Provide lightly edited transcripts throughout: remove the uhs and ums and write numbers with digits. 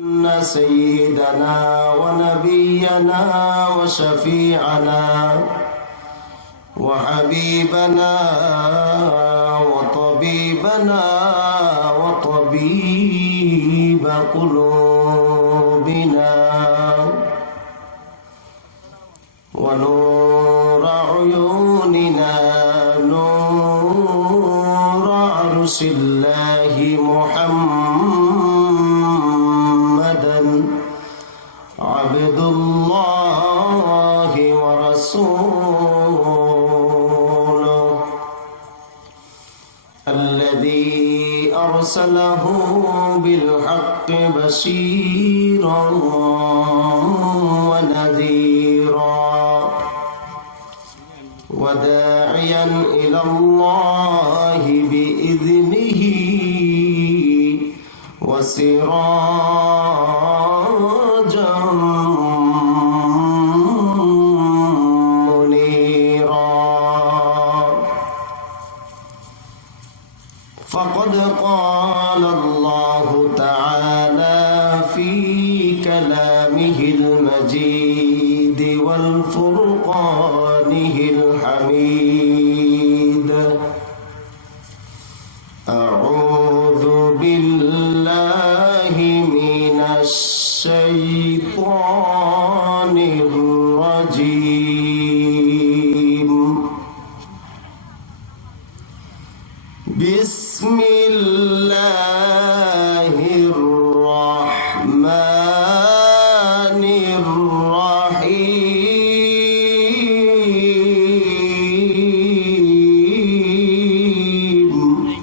سيدنا ونبينا وشفيعنا وحبيبنا وطبيبنا وطبيب قلوبنا ونور عيوننا نور عرش الله محمدا عبد الله ورسوله الذي أرسله بالحق بشيرا ونذيرا وداعيا إلى الله بإذنه وسراجا منيرا فقد قال الله تعالى في كلامه المجيد والفرقانه الحميد أعوذ بالله من الشيطان الرجيم بسم الله الرحمن الرحيم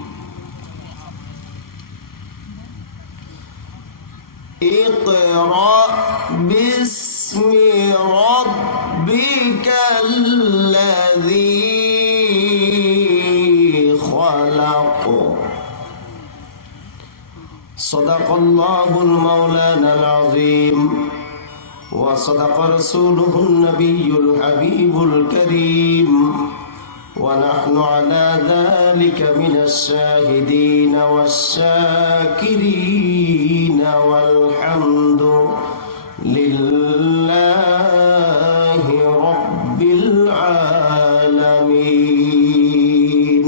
اقرأ باسم ربك الذي خلق صدق الله المولانا العظيم وصدق رسوله النبي الحبيب الكريم ونحن على ذلك من الشاهدين والشاكرين والحمد لله رب العالمين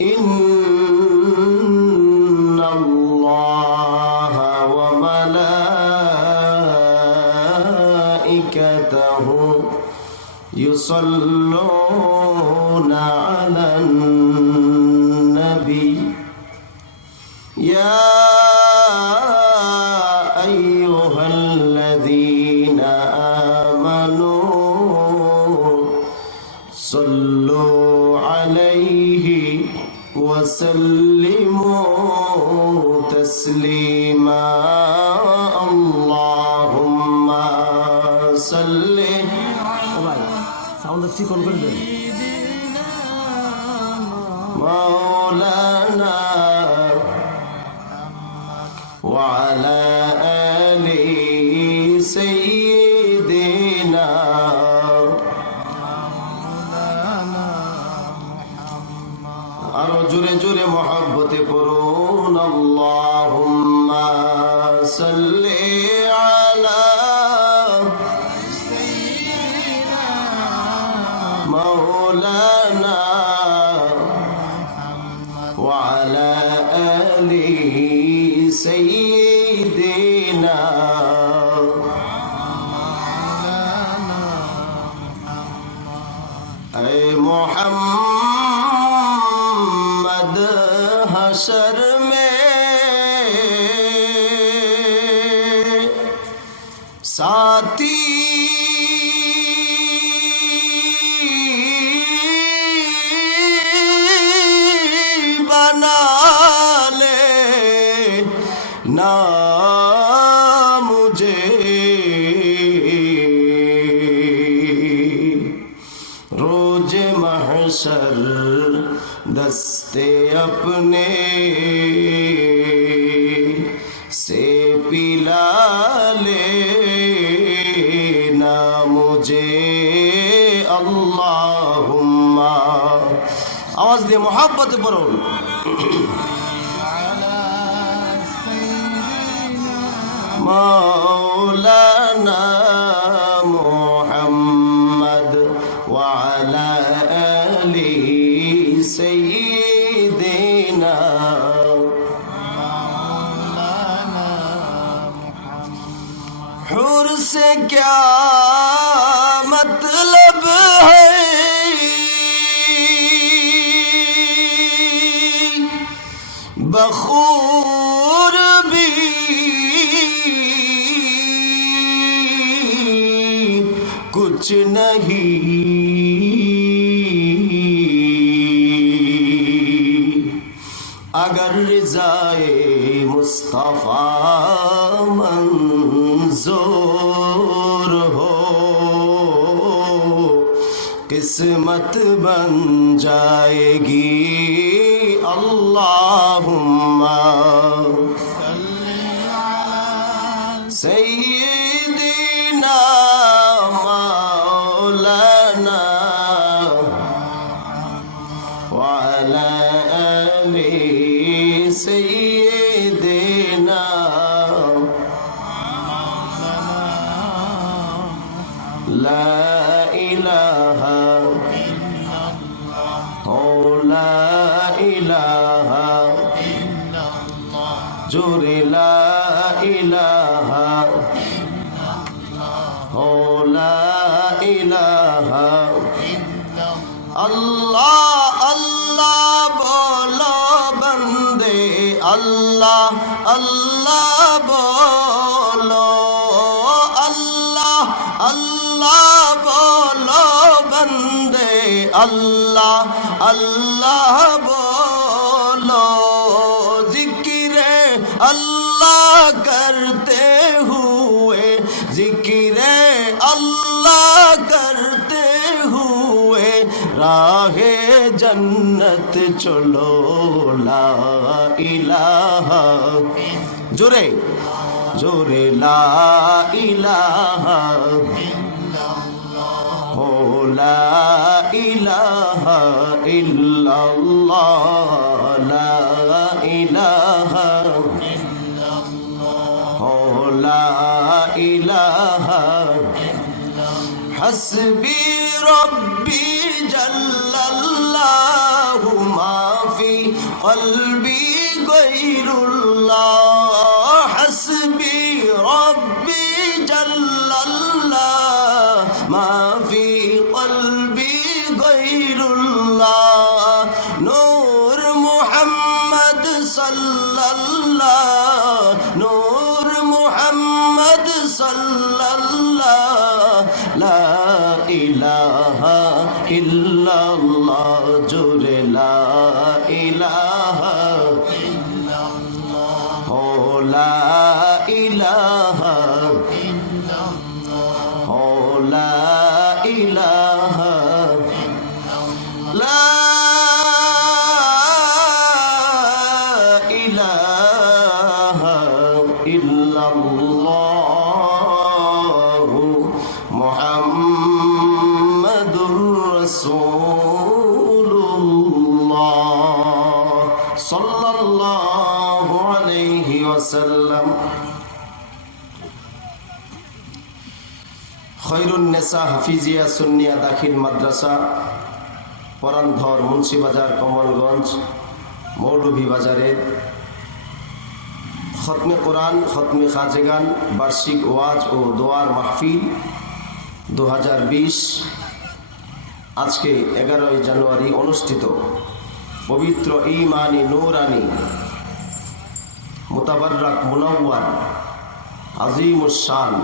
إن الله وملائكته يصلون على النبي يا أيها الذين آمنوا صلوا عليه وسلموا تسليما اللهم صل مولانا وعلى آل سيدنا আরো জোরে জোরে মহব্বতে পড়ুন আল্লাহুম্মা সাল্লি আলা সাইয়্যিদিনা মাওলানা ওয়া আলা আলি সাইয়্যিদিনা اے محمد حشر میں ساتھی بنا لے نا مجھے روز محشر दस्ते अपने से पिला लेना मुझे अल्लाहुम्मा आवाज दे मोहब्बत पढ़ो مولانا محمد وعلى آل سيدنا हुर से क्या मतलब है बखूर भी कुछ नहीं अगर रिज़ाए मुस्तफ़ा मंजूर हो किस्मत बन जाएगी अल्लाहुम्मा सय्यिदना मौलाना वअला आलि सय्यिदना ला इलाहा ला इलाहा जोरे ला इलाहा ला इलाहा अल्लाह अल्लाह बोलो बंदे अल्लाह अल्लाह बोलो अल्लाह अल्लाह बोलो बंदे अल्लाह अल्लाह बोलो जिक्र अल्लाह करते हुए जिक्र अल्लाह करते हुए राहे जन्नत चलो ला इलाहा जोरे जोरे ला इलाहा हो ला इलाहा इल्लल्लाह ला इलाहा हो ला इलाहा हस्बी रब्बी जल्लल्लाहु मा फी क़ल्बी गैरुल्लाह हस्बी रब्बी जल्लल्लाहु मा फी क़ल्बी गैरुल्लाह नूर मुहम्मद सल्लल्लाहु नूर मुहम्मद सल्लल्लाहु ला इलाहा इल्लल्लाह जोरे ला इलाहा हो ला इलाहा हो ला इलाहा ला इलाहा इल्लल्लाह मुहम्मदुर रसूलुल्लाह सल्लल्लाहु अलैहि वसल्लम खैरुन नेसा हाफिजिया सुन्निया दाखिल माद्रासा পরানধর মুন্সিবাজার কমলগঞ্জ মৌলভী বাজারের খতমে কোরআন খতমে খাজেগান বার্ষিক ওয়াজ ও দোয়ার মাহফিল 2020 আজকে 11 জানুয়ারি অনুষ্ঠিত পবিত্র ঈমানি নূরানি মুতাবাররাক মুনাওয়ার আজিমুশ শান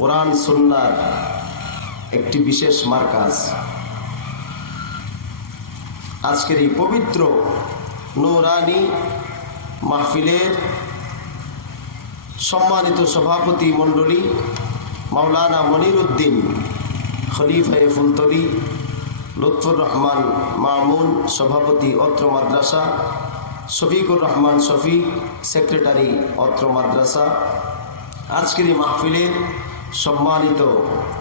কোরআন সুন্নাহর একটি বিশেষ মারকাজ আজকের এই পবিত্র নূরানি মাহফিলের সম্মানিত সভাপতি মণ্ডলী মাওলানা মনিরউদ্দিন খলিফায়ে ফুলতলি লুৎফুর রহমান মামুন সভাপতি অত্র মাদ্রাসা শফিকুর রহমান শফিক সেক্রেটারি অত্র মাদ্রাসা আজকের এই মাহফিলের সম্মানিত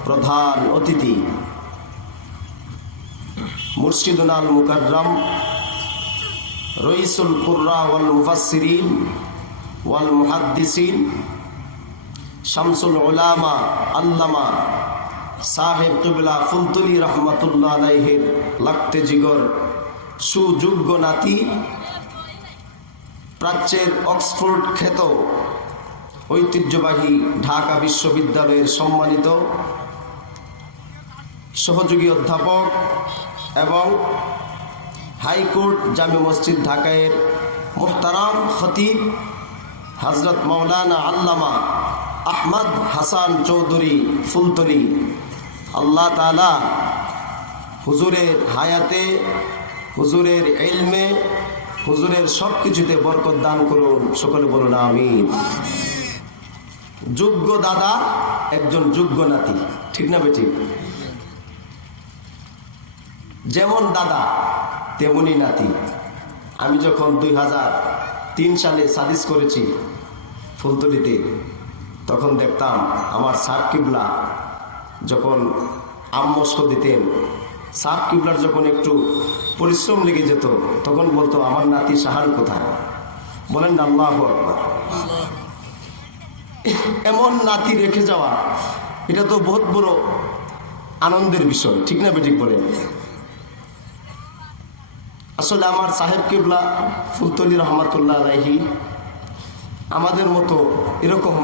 প্রধান অতিথি মুর্শিদুনাল মুকাররম রইসুল কুররা ওয়াল মুফাসসিরিন ওয়াল মুহাদ্দিসিন শামসুল উলামা আল্লামা সাহেব কিবলা ফুলতুলি রহমাতুল্লাহ আলাইহির লাগতে জিগর সুযোগ্য নাতি, প্রাচ্যের অক্সফোর্ড খ্যাত ঐতিহ্যবাহী ঢাকা বিশ্ববিদ্যালয়ের সম্মানিত সহযোগী অধ্যাপক এবং হাইকোর্ট জামে মসজিদ ঢাকায়ের মুহতারাম খতিব হযরত মাওলানা আল্লামা আহমদ হাসান চৌধুরী ফুলতলি, আল্লাহ তাআলা হুজুরের হায়াতে, হুজুরের ইলমে, হুজুরের সব কিছুতে বরকত দান করুন। সকলে বলুন আমিন। যোগ্য দাদা, একজন যোগ্য নাতি, ঠিক না বেঠিক? যেমন দাদা তেমনি নাতি। আমি যখন 2003 সালে সাদিস করেছি ফুলতলিতে, তখন দেখতাম আমার সাহেব কিবলা যখন আম্মস্ক দিতেন, সাহেব কিবলার যখন একটু পরিশ্রম লেগে যেত, তখন বলতো আমার নাতি শাহান কোথায়? বলেন না আল্লাহু আকবার। এমন নাতি রেখে যাওয়া, এটা তো বহুত বড় আনন্দের বিষয়, ঠিক না বেঠিক? বলেন। আসলে আমার সাহেব কিবলা ফুলতলি রহমাতুল্লাহ আলাইহি আমাদের মতো এরকম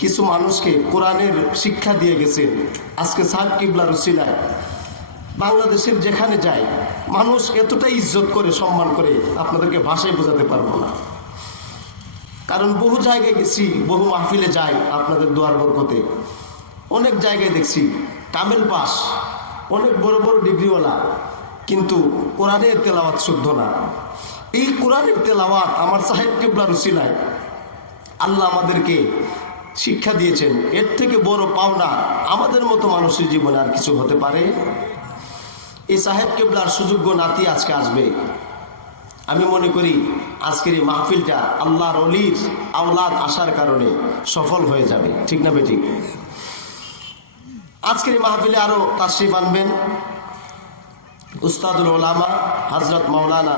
কিছু মানুষকে কোরআনের শিক্ষা দিয়ে গেছেন। আজকে সাহেব কিবলার উসিলায় বাংলাদেশের যেখানে যায় মানুষ এতটাই ইজ্জত করে, সম্মান করে, আপনাদেরকে ভাষায় বোঝাতে পারবো না। কারণ বহু জায়গায় গেছি, বহু মাহফিলে যাই আপনাদের দোয়ার বরকতে, অনেক জায়গায় দেখছি কামেল পাস, অনেক বড় বড় ডিগ্রিওয়ালা, কিন্তু কোরআনের তেলাওয়াত শুদ্ধ না। এই কোরআনের তেলাওয়াত আমার সাহেব কিবলার উসিলায় আল্লাহ আমাদেরকে শিক্ষা দিয়েছেন। এর থেকে বড় পাওনা আমাদের মতো মানুষের জীবনে আর কিছু হতে পারে? এই সাহেব কিবলার সুযোগ্য নাতি আজকে আসবে। আমি মনে করি আজকের এই মাহফিলটা আল্লাহর ওলির আওলাদ আসার কারণে সফল হয়ে যাবে, ঠিক না বেঠিক? আজকের এই মাহফিলে আরো তাশরিফ আনবেন উস্তাদুল উলামা হযরত মাওলানা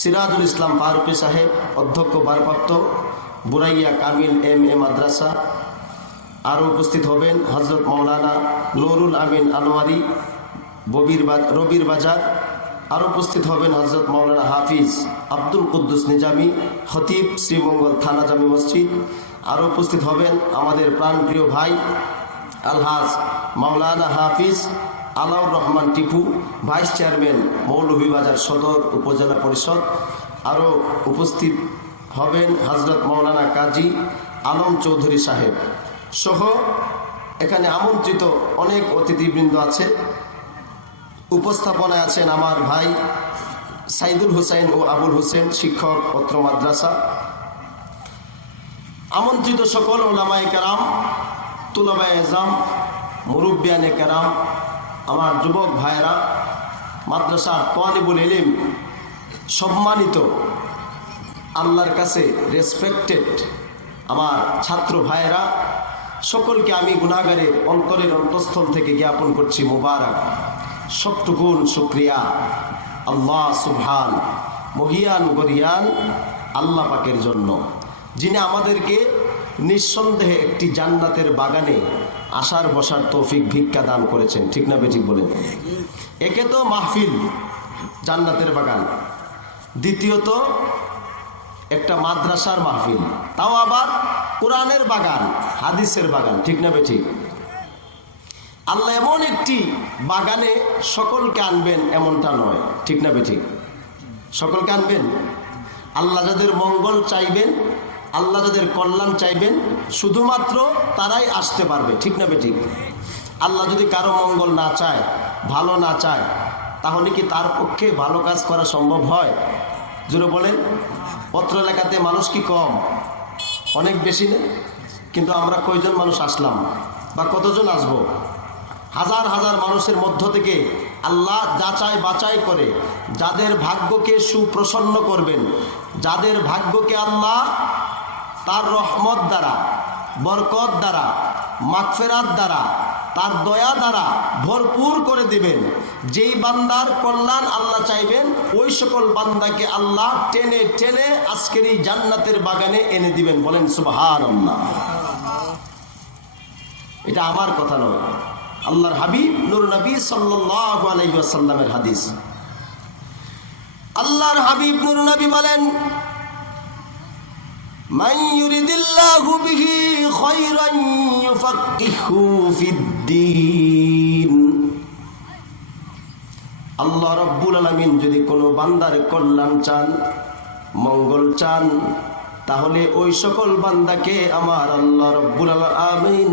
সিরাজুল ইসলাম ফারুকী সাহেব, অধ্যক্ষ ভারপ্রাপ্ত বুরাইয়া কামিল MA মাদ্রাসা। আরও উপস্থিত হবেন হযরত মাওলানা নুরুল আমিন আনোয়ারি রবির বাজার। আরও উপস্থিত হবেন হযরত মাওলানা হাফিজ আব্দুল কুদ্দুস নিজামী, খতিব শ্রীমঙ্গল থানা জামে মসজিদ। আরও উপস্থিত হবেন আমাদের প্রাণপ্রিয় ভাই আলহাজ মাওলানা হাফিজ আলাউর রহমান টিপু, ভাইস চেয়ারম্যান মৌলভীবাজার সদর উপজেলা পরিষদ। আরও উপস্থিত হবেন হযরত মাওলানা কাজী আলম চৌধুরী সাহেব সহ এখানে আমন্ত্রিত অনেক অতিথিবৃন্দ আছে। উপস্থাপনায় আছেন আমার ভাই সাইদুল হোসেন ও আবুল হোসেন, শিক্ষক অত্র মাদ্রাসা। আমন্ত্রিত সকল ওলামায়ে কেরাম, তুলাবায়ে এজাম, মুরব্বিয়ানে কেরাম, আমার যুবক ভাইয়েরা, মাদ্রাসার তালিবুল ইলম, সম্মানিত আল্লাহর কাছে রেসপেক্টেড আমার ছাত্র ভাইয়েরা, সকলকে আমি গুনাহগারের অন্তরের অন্তঃস্থল থেকে জ্ঞাপন করছি মুবারক, সবটুকুন শুকরিয়া আল্লাহ সুবহান মহিয়ান গরিয়ান আল্লাহ পাকের জন্য, যিনি আমাদেরকে নিঃসন্দেহে একটি জান্নাতের বাগানে আসার বসার তৌফিক ভিক্ষা দান করেছেন, ঠিক না বেঠিক? বলেন। একে তো মাহফিল জান্নাতের বাগান, দ্বিতীয়ত একটা মাদ্রাসার মাহফিল, তাও আবার কোরআনের বাগান, হাদিসের বাগান, ঠিক না বেঠিক? আল্লাহ এমন একটি বাগানে সকলকে আনবেন এমনটা নয়, ঠিক না বেঠিক? সকলকে আনবেন। আল্লাহ যাদের মঙ্গল চাইবেন, আল্লাহ যাদের কল্যাণ চাইবেন, শুধুমাত্র তারাই আসতে পারবে, ঠিক না বেঠিক? আল্লাহ যদি কারো মঙ্গল না চায়, ভালো না চায়, তাহলে কি তার পক্ষে ভালো কাজ করা সম্ভব হয়? জোরে বলেন। পত্র এলাকাতে মানুষ কি কম? অনেক বেশি না? কিন্তু আমরা কয়জন মানুষ আসলাম বা কতজন আসবো? হাজার হাজার মানুষের মধ্য থেকে আল্লাহ যাচাই বাছাই করে যাদের ভাগ্যকে সুপ্রসন্ন করবেন, যাদের ভাগ্যকে আল্লাহ তার রহমত দ্বারা, বরকত দ্বারা, মাগফিরাত দ্বারা তার দয়া দ্বারা ভরপুর করে দিবেন। যেই বান্দার কল্যাণ আল্লাহ চাইবেন ওই সকল বান্দাকে আল্লাহ টেনে টেনে আজকের এই জান্নাতের বাগানে এনে দিবেন। বলেন সুবহানাল্লাহ। এটা আমার কথা নয়, আল্লাহর হাবিব নূর নবী সাল্লাল্লাহু আলাইহি ওয়াসাল্লামের হাদিস। আল্লাহর হাবিব নূর নবী বলেন, মান ইউরিদিল্লাহু বিহি খায়রান ইউফাক্কিহু ফিদ্দীন। আল্লাহ রাব্বুল আলামিন যদি কোনো বান্দার কল্যাণ চান, মঙ্গল চান, তাহলে ওই সকল বান্দাকে আমার আল্লাহ রাব্বুল আলামিন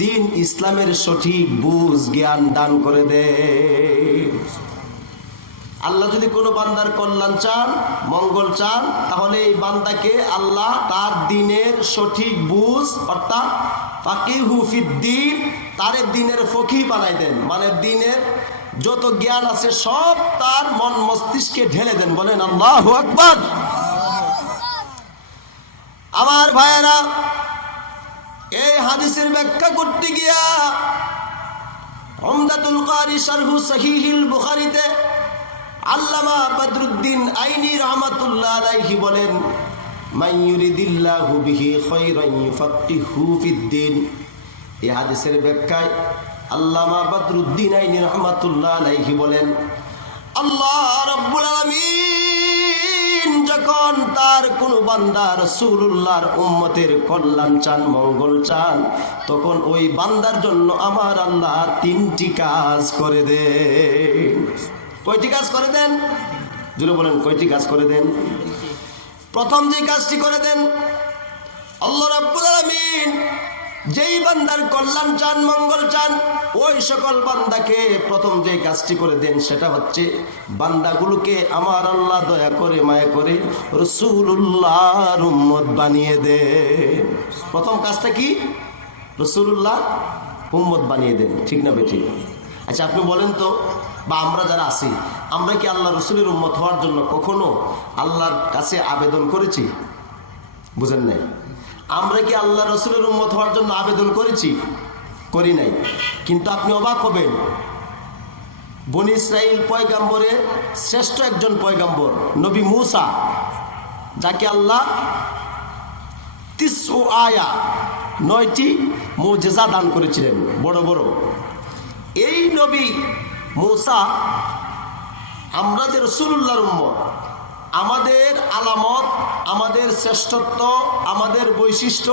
দ্বীন ইসলামের সঠিক বুঝ জ্ঞান দান করে দেয়। আল্লাহ যদি কোনো বান্দার কল্যাণ চান, মঙ্গল চান, তাহলে এই বান্দাকে আল্লাহ তার দ্বীনের সঠিক বুঝ অর্থাৎ ফাকিহু ফিদ্দীন, তার দ্বীনের ফকিহ বানাই দেন। মানে দ্বীনের যত জ্ঞান আছে সব তার মন মস্তিষ্কে ঢেলে দেন। বলেন আল্লাহু আকবার। আমার ভাইয়েরা, এই হাদিসের ব্যাখ্যা করতে গিয়া উমদাতুল কারি শারহু সহিহুল বুখারীতে আল্লামা বদরুদ্দিন আইনি রাহমাতুল্লাহ আলাইহি বলেন, মান ইউরিদিল্লাহু বিহি খায়রান ইউফাক্কিহু ফিদ্দীন। এই হাদিসের ব্যাখ্যায় আল্লামা বদরুদ্দিন আইনি রাহমাতুল্লাহ আলাইহি বলেন, আল্লাহ রাব্বুল আলামিন যখন তার কোন বান্দা রাসূলুল্লাহর উম্মতের কল্যাণ চান, মঙ্গল চান, তখন ওই বান্দার জন্য আমার আল্লাহ তিনটি কাজ করে দেন। কয়টি কাজ করে দেন? জোরে বলেন, কয়টি কাজ করে দেন? প্রথম যে কাজটি করে দেন, আল্লাহ রাব্বুল আলামিন যেই বান্দার কল্যাণ চান, মঙ্গল চান, ওই সকল বান্দাকে প্রথম যে কাজটি করে দেন সেটা হচ্ছে বান্দাগুলোকে আমার আল্লাহ দয়া করে মায়া করে রাসূলুল্লাহর উম্মত বানিয়ে দেন। প্রথম কাজটা কি? রাসূলুল্লাহর উম্মত বানিয়ে দেন। ঠিক না বেঠিক? আচ্ছা আপনি বলেন তো, বা আমরা যারা আছি, আমরা কি আল্লাহ রসুলের উম্মত হওয়ার জন্য কখনো আল্লাহর কাছে আবেদন করেছি? বুঝেন নাই? আমরা কি আল্লাহ রসুলের উম্মত হওয়ার জন্য আবেদন করেছি? করি নাই। কিন্তু আপনি অবাক হবেন, বনী ইসরাইল পয়গাম্বরের শ্রেষ্ঠ একজন পয়গাম্বর নবী মূসা, যাকে আল্লাহ ৩০ আয়া ৯টি মুজিজা দান করেছিলেন, বড় বড়। এই নবী মূসা, আমরা যে রাসূলুল্লাহর উম্মত, আমাদের আলামত, আমাদের শ্রেষ্ঠত্ব, আমাদের বৈশিষ্ট্য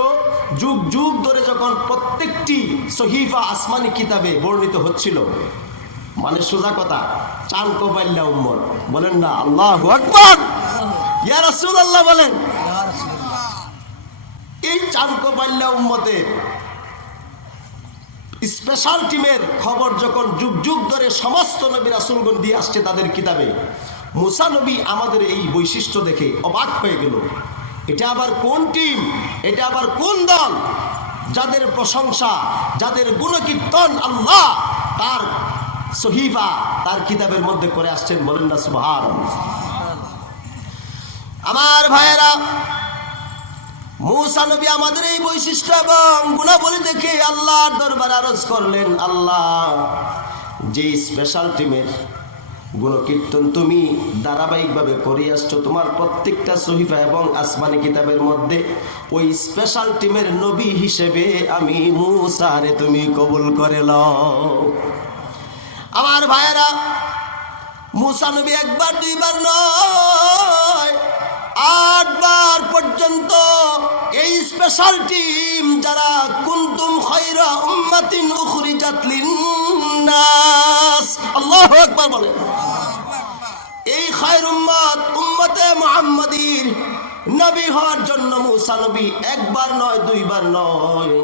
যুগ যুগ ধরে যখন প্রত্যেকটি সহিফা আসমানি কিতাবে বর্ণিত হচ্ছিল, মানে সোজা কথা, চান কবাইল্লা উম্মত। বলেন না আল্লাহু আকবার, ইয়া রাসূলুল্লাহ বলেন। এই চান কবাইল্লা উম্মতের স্পেশাল টিমের খবর যখন যুগ যুগ ধরে সমস্ত নবী রাসূলগণ দিয়ে আসছে তাদের কিতাবে, মূসা নবী আমাদের এই বৈশিষ্ট্য দেখে অবাক হয়ে গেল। এটা আবার কোন টিম, এটা আবার কোন দল, যাদের প্রশংসা, যাদের গুণকীর্তন আল্লাহ তার সহিফা, তার কিতাবের মধ্যে করে আসছেন। বলেন না সুবহানাল্লাহ। আমার ভাইয়েরা, মূসা নবী আমাদের এই বৈশিষ্ট্য এবং গুণাবলী দেখে আল্লাহর দরবারে আরজ করলেন, আল্লাহ যে স্পেশাল টিমের গুণকীর্তন তুমি ধারাবাহিকভাবে করে আসছো তোমার প্রত্যেকটা সহিফা এবং আসমানি কিতাবের মধ্যে, ওই স্পেশাল টিমের নবী হিসেবে আমি মূসারে তুমি কবুল করে লও। আমার ভাইয়েরা, মূসা নবী একবার দুইবার নয়, 8 বার পর্যন্ত এই স্পেশাল টিম যারা কুনতুম খায়রা উম্মাতিন উখরিজাত লিন্নাস, আল্লাহু আকবার বলেন। এই খায়র উম্মত, উম্মতে মুহাম্মাদীর নবী হওয়ার জন্য মূসা নবী একবার নয়, দুইবার নয়,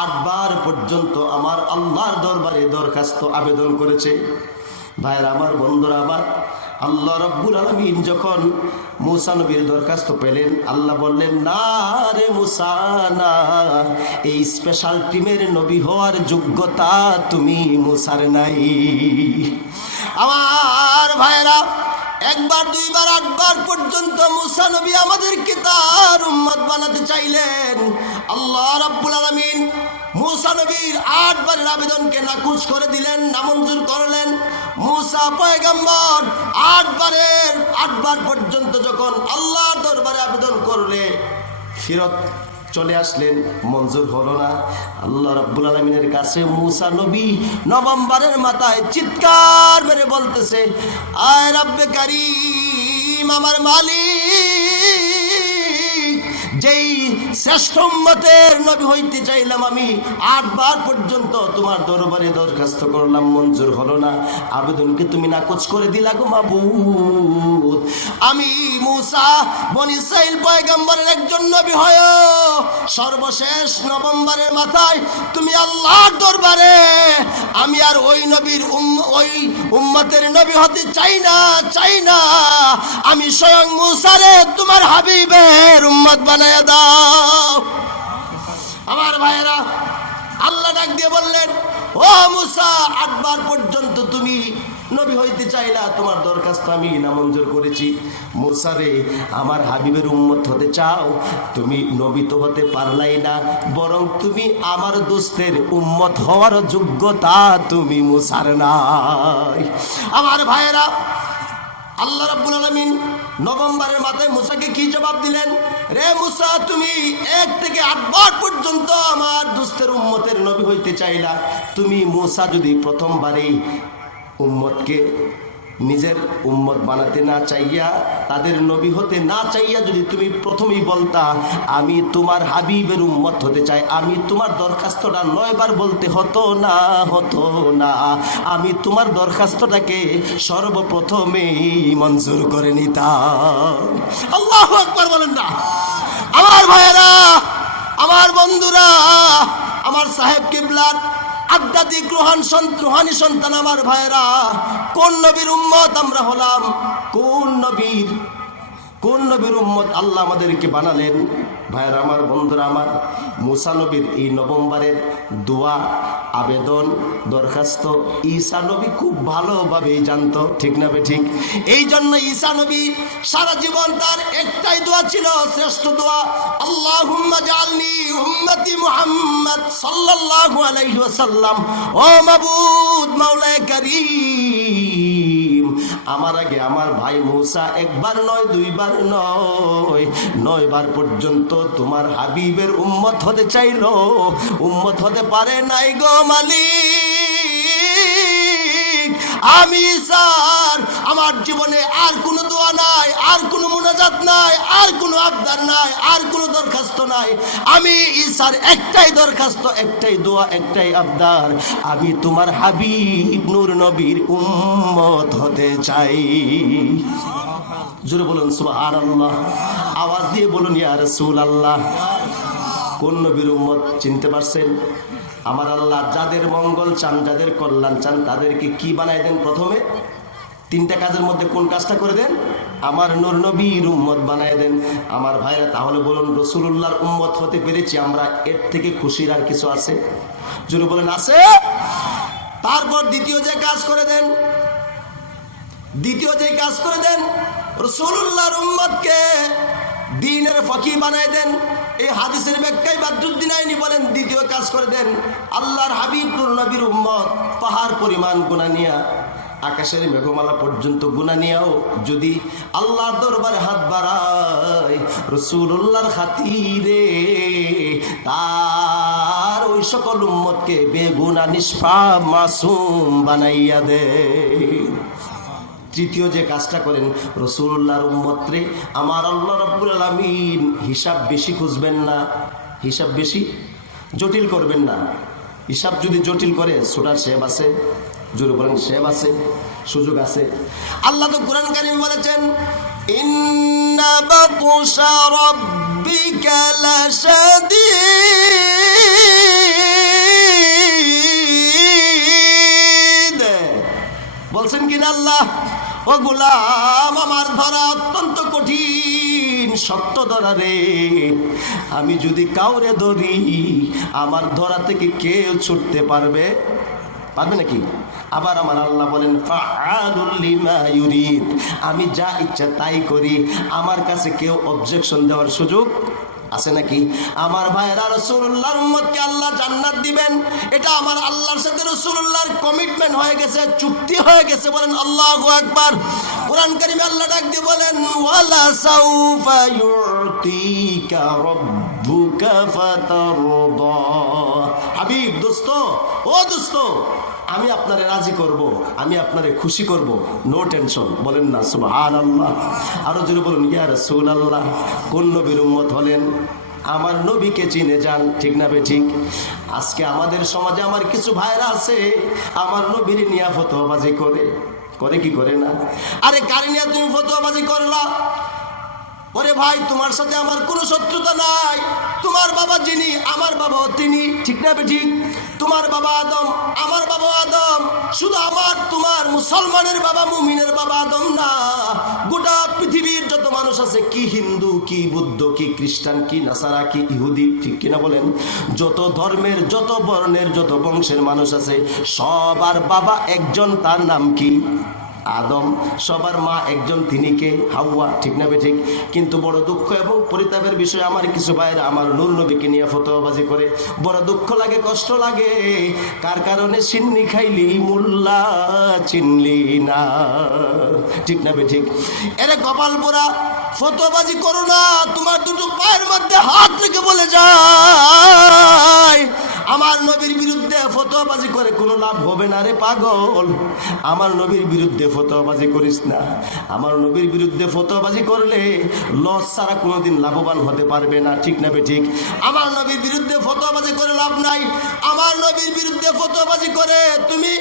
8 বার পর্যন্ত আমার আল্লাহর দরবারে দরখাস্ত আবেদন করেছে। ভাইরা আমার, বন্ধুরা আমার, আল্লাহ রাব্বুল আলামিন যখন মূসা নবীর দরখাস্ত পেলেন, আল্লাহ বললেন, না রে মূসা না, এই স্পেশাল টিমের নবী হওয়ার যোগ্যতা তুমি মূসার নাই। আমার ভাইরা, একবার দুইবার আটবার পর্যন্ত মুসা নবী আমাদেরকে তার উম্মত বানাতে চাইলেন। আল্লাহ রাব্বুল আলামিন মুসা নবীর 8 বারের আবেদনকে নাকচ করে দিলেন, নামঞ্জুর করলেন। মুসা পয়গম্বর 8 বার পর্যন্ত যখন আল্লাহর দরবারে আবেদন করলে ফিরত চলে আসলেন, মঞ্জুর হলো না। আল্লাহ রাব্বুল আলামিনের কাছে মুসা নবী নভেম্বরের মাথায় চিৎকার মেরে বলতেছে, আয় রব্বে কারীম, আমার মালিক, যেই শ্রেষ্ঠ উম্মতের নবী হইতে চাইলাম আমি 8 বার পর্যন্ত তোমার দরবারে দরখাস্ত করলাম, মঞ্জুর হলো না, আবেদনকে তুমি নাকচ করে দিলা গো মাবুদ। আমি মুসা বনী ইসরাইল পয়গম্বরের একজন নবী হয়, সর্বশেষ নভেম্বরের মাথায় তুমি আল্লাহর দরবারে আমি আর ওই নবীর ওই উম্মতের নবী হতে চাই না, আমি স্বয়ং মুসারে তোমার হাবিবের উম্মত বানায়া দাও। আমার ভাইয়েরা, আল্লাহ ডাক দিয়ে বললেন, ও মুসা, 8 বার পর্যন্ত তুমি নবী হইতে চাইলা, তোমার দরখাস্ত আমি নামঞ্জুর করেছি। মুসা রে, আমার হাবিবের উম্মত হতে চাও, তুমি নবী তো হতে পারলাই না, বরং তুমি আমার দোস্তের উম্মত হওয়ার যোগ্যতা তুমি মুসার নাই। আমার ভাইয়েরা, আল্লাহ রাব্বুল আলামিন নভেম্বরের মাথায় মুসাকে কি জবাব দিলেন? রে মুসা, তুমি 1 থেকে 8 বার পর্যন্ত আমার দোস্তের উম্মতের নবী হইতে চাইলা, তুমি মুসা যদি প্রথমবারেই উম্মতকে নিজের উম্মত বানাতে না চাইয়া, তাদের নবী হতে না চাইয়া যদি তুমি প্রথমেই বলতা আমি তোমার হাবিবের উম্মত হতে চাই, আমি তোমার দরখাস্তটা 9 বার বলতে হতো না, আমি তোমার দরখাস্তটাকে সর্বপ্রথমেই মঞ্জুর করে নিতাম। আল্লাহু আকবার বলেন না? আমার ভাইয়েরা, আমার বন্ধুরা, আমার সাহেব কিবলার আধ্যাত্মিক রুহানি সন্তান, আমার ভাইয়েরা, কোন নবীর উম্মত আমরা হলাম? কোন নবীর উম্মত আল্লাহ আমাদেরকে বানালেন? ভাইয়েরা আমার, বন্ধুরা আমার, মুসা নবীর এই নভেম্বরের দোয়া, আবেদন, দরখাস্ত ঈসা নবী খুব ভালোভাবেই জানতো, ঠিক না বে ঠিক? এই জন্য ঈসা নবী সারা জীবন তার একটাই দোয়া ছিল, শ্রেষ্ঠ দোয়া, আল্লাহুম্মা জাআলনি উম্মতি মুহাম্মদ সাল্লাল্লাহু আলাইহি ওয়াসাল্লাম। ও মাবুদ, মাওলায়ে কারীম, আমার আগে আমার ভাই মুসা 1 বার নয়, 2 বার নয়, 9 বার পর্যন্ত তোমার হাবিবের উম্মত হতে চাইলো, উম্মত হতে পারে নাই গো মালিক। আমি স্যার, আমার জীবনে আর কোনো দোয়া নাই, আর কোনো মুনাজাত নাই, আর কোনো আবদার নাই, আর কোনো দরখাস্ত নাই। আমি ঈসার একটাই দরখাস্ত, একটাই দোয়া, একটাই আবদার, আমি তোমার হাবিব নূর নবীর উম্মত হতে চাই। জোরে বলুন সুবহানাল্লাহ, আওয়াজ দিয়ে বলুন ইয়া রাসূলুল্লাহ। কোন নবীর উম্মত চিনতে পারছেন? আমার আল্লাহ যাদের মঙ্গল চান, যাদের কল্যাণ চান, তাদেরকে কি বানায় দেন? প্রথমে 3টা কাজের মধ্যে কোন কাজটা করে দেন? আমার নূর নবীর উম্মত বানায় দেন। আমার ভাইরা, তাহলে বলুন, রাসূলুল্লাহর উম্মত হতে পেরেছি আমরা, এর থেকে খুশির আর কিছু আছে? জোরে বলেন, আছে? তারপর দ্বিতীয় যে কাজ করে দেন, রাসূলুল্লাহর উম্মতকে দ্বীনের ফকিহ বানায় দেন। এই হাদিসের ব্যাখ্যায় বাদরুদ্দিন আইনি বলেন, দ্বিতীয় কাজ করে দেন, আল্লাহর হাবিব নূর নবীর উম্মত পাহাড় পরিমাণ গুনাহ নিয়া, আকাশের মেঘমালা পর্যন্ত গুনাহ নিয়েও যদি আল্লাহর দরবারে হাত বাড়ায়, রাসূলুল্লাহর খাতিরে তার ওই সকল উম্মতকে বেগুনাহ নিষ্পাপ মাসুম বানাইয়া দেন। তৃতীয় যে কাজটা করেন, রাসূলুল্লাহর উম্মতরে আমার আল্লাহ রাব্বুল আলামিন হিসাব বেশি খুঁজবেন না, হিসাব বেশি জটিল করবেন না। হিসাব যদি জটিল করে, ছোটার সেব আছে, জোরে বলেন সেব আছে, সুযোগ আছে। আল্লাহ তো কোরআন কারীমে বলেছেন, ইন্না বাতুশা রাব্বিকা লাশাদীদ। বলছেন কিনা আল্লাহ? ও গোলাম, আমার ধরা অত্যন্ত কঠিন, শক্ত ধরা রে। আমি যদি কাউরে ধরি, আমার ধরা থেকে কেউ ছুটতে পারবে? পারবে নাকি? আবার আমার আল্লাহ বলেন ফাআলুল লিমা ইউরিদ, আমি যা ইচ্ছা তাই করি, আমার কাছে কেউ অবজেকশন দেওয়ার সুযোগ আছে নাকি? আমার ভাইরা, রাসূলুল্লাহর উম্মতকে আল্লাহ জান্নাত দিবেন, এটা আমার আল্লাহর সাথে রাসূলুল্লাহর কমিটমেন্ট হয়ে গেছে, চুক্তি হয়ে গেছে। বলেন আল্লাহু আকবার। কোরআন কারীমে আল্লাহ ডাক দিয়ে বলেন ওয়ালা সাউফা ইউতিকা রাব্বুকা ফাতারদা। হাবিব, দোস্ত, ও দোস্ত, আমি আপনারে রাজি করব, আমি আপনারে খুশি করব, নো টেনশন। বলেন না সুবহানাল্লাহ। আরো জোরে বলুন ইয়া রাসূলুল্লাহ। কোন নবীর উম্মত হলেন? আমার নবীকে চিনে যান, ঠিক না বে ঠিক? আজকে আমাদের সমাজে আমার কিছু ভাইরা আছে আমার নবীর নিয়া ফতোয়াবাজি করে, করে কি করে না? আরে কারে নিয়া তুমি ফতোয়াবাজি করলা? ওরে ভাই, তোমার সাথে আমার কোনো শত্রুতা নাই, তোমার বাবা যিনি আমার বাবাও তিনি, ঠিক না বে ঠিক? তোমার বাবা আদম, আমার বাবা আদম, শুধু আমার তোমার মুসলমানের বাবা মুমিনের বাবা আদম না, গোটা পৃথিবীর যত মানুষ আছে, কি হিন্দু, কি বুদ্ধ, কি খ্রিস্টান, কি নাসারা, কি ইহুদি, ঠিক কিনা বলেন? যত ধর্মের, যত বর্ণের, যত বংশের মানুষ আছে, সবার বাবা একজন, তার নাম কি? আদম। সবার মা একজন, তিনি কে? হাওয়া, ঠিক না বে ঠিক? কিন্তু বড় দুঃখ এবং পরিতাপের বিষয়, আমার কিছু ভাইরা আমার নূর নবীকে নিয়ে ফতোয়াবাজি করে। বড় দুঃখ লাগে, কষ্ট লাগে। কার কারণে? সিন্নি খাইলি মোল্লা চিনলি না, ঠিক না বে ঠিক? এরে কপাল পোড়া, ফতোয়াবাজি করো না। তোমার দুটো পায়ের মধ্যে হাত রেখে বলে যায়, আমার নবীর বিরুদ্ধে ফতোয়াবাজি করে কোনো লাভ হবে না রে পাগল। আমার নবীর বিরুদ্ধে ফতোয়াবাজি করিস না। আমার নবীর বিরুদ্ধে ফতোয়াবাজি করলে লস ছাড়া কোনোদিন লাভবান হতে পারবে না, ঠিক না বে ঠিক? আমার নবীর বিরুদ্ধে ফতোয়াবাজি করে লাভ নাই। আমার নবীর বিরুদ্ধে ফতোয়াবাজি করে তুমি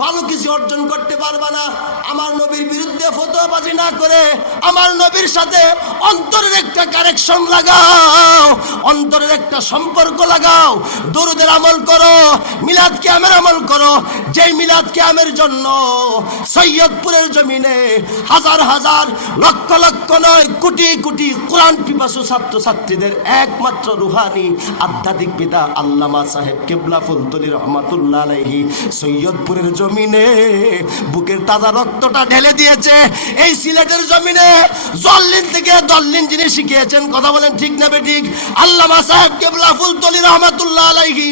ভালো কিছু অর্জন করতে পারবে না। আমার নবীর বিরুদ্ধে ফতোয়াবাজি না করে আমার নবীর সাথে অন্তরের একটা কানেকশন লাগাও, অন্তরের একটা সম্পর্ক লাগাও, দরুদের আমল করো, মিলাদ কিয়ামের আমল করো। যেই মিলাদ কিয়ামের জন্য সৈয়দপুরের জমিনে হাজার হাজার, লক্ষ লক্ষ নয়, কোটি কোটি কোরআন পিপাসু ছাত্র ছাত্রীদের একমাত্র রুহানি আধ্যাত্মিক পিতা আল্লামা সাহেব কেবলা ফুলতলি রহমাতুল্লাহ আলাইহি সৈয়দপুরের জমিনে বুকের তাজা রক্তটা ঢেলে দিয়েছে। এই সিলেটের জমিনে জল্লিন থেকে দল্লিন যিনি শিখিয়েছেন, কথা বলেন ঠিক না বে ঠিক? আল্লামা সাহেব কেবলা ফুলতলি রহমাতুল্লাহ আলাইহি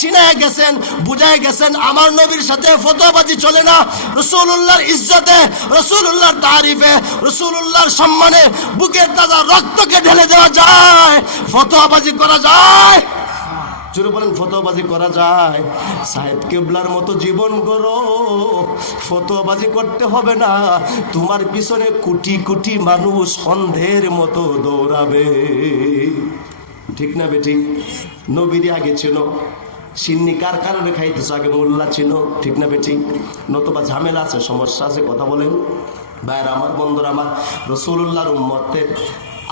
চিনায় গেছেন, বুঝায় গেছেন, আমার নবীর সাথে ফতোয়াবাজি চলে না। রাসূলুল্লাহর ইজ্জতে, রাসূলুল্লাহর তারিফে, রাসূলুল্লাহর সম্মানে বুকের তাজা রক্তকে ঢেলে দেওয়া যায়, ফতোয়াবাজি করা যায়। জোরে বলেন, ফতোয়াবাজি করা যায়। সাহেব কেবলার মতো জীবন করো, ফতোয়াবাজি করতে হবে না। তোমার পিছনে কোটি কোটি মানুষ অন্ধের মতো দৌড়াবে, ঠিক না বেঠিক? নবীর আগে ছিল সিন্নি, কার কারণে খাইতেছ? আগে মোল্লা ছিল, ঠিক না বেঠিক? নতুবা ঝামেলা আছে, সমস্যা আছে, কথা বলেন ভাইরা আমার, বন্ধুরা আমার। রাসূলুল্লাহর উম্মতের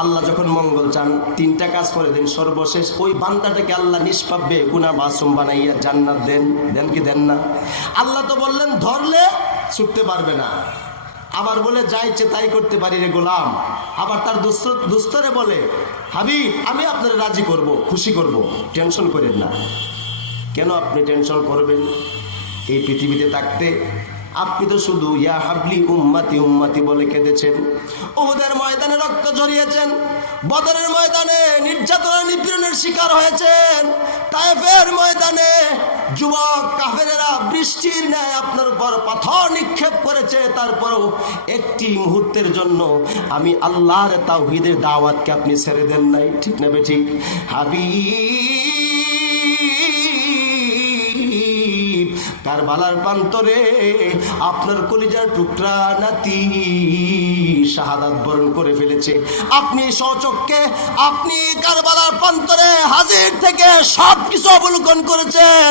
আল্লাহ যখন মঙ্গল চান, তিনটা কাজ করে দেন। সর্বশেষ ওই বান্দাটাকে আল্লাহ নিষ্পাপ বেগুনাহ মাসুম বানাইয়া জান্নাত দেন। দেন কি দেন না? আল্লাহ তো বললেন ধরলে ছুটতে পারবে না, আবার বলে যা ইচ্ছে তাই করতে পারি রে গোলাম। আবার তার দুস্তরে বলে হাবিব, আমি আপনার রাজি করব, খুশি করব, টেনশন করেন না। কেন আপনি টেনশন করবেন? এই পৃথিবীতে থাকতে আপনি তো শুধু ইয়া হাবলি উম্মতি উম্মতি বলে কেঁদেছেন, উহুদের ময়দানে রক্ত ঝরিয়েছেন, বদরের ময়দানে নির্যাতন নিপীড়নের শিকার হয়েছেন, তায়েফের ময়দানে যুবক কাফেরেরা বৃষ্টির ন্যায় আপনার উপর পাথর নিক্ষেপ করেছে। তারপরেও একটি মুহূর্তের জন্য আমি আল্লাহর তাওহীদের দাওয়াতকে আপনি ছেড়ে দেন নাই, ঠিক না বে ঠিক? হাবিব, কারবালার প্রান্তরে আপনার কলিজার টুকরা নাতি শাহাদাত বরণ করে ফেলেছে। আপনি স্বচক্ষে আপনি কারবালার প্রান্তরে হাজির থেকে সবকিছু অবলোকন করেছেন।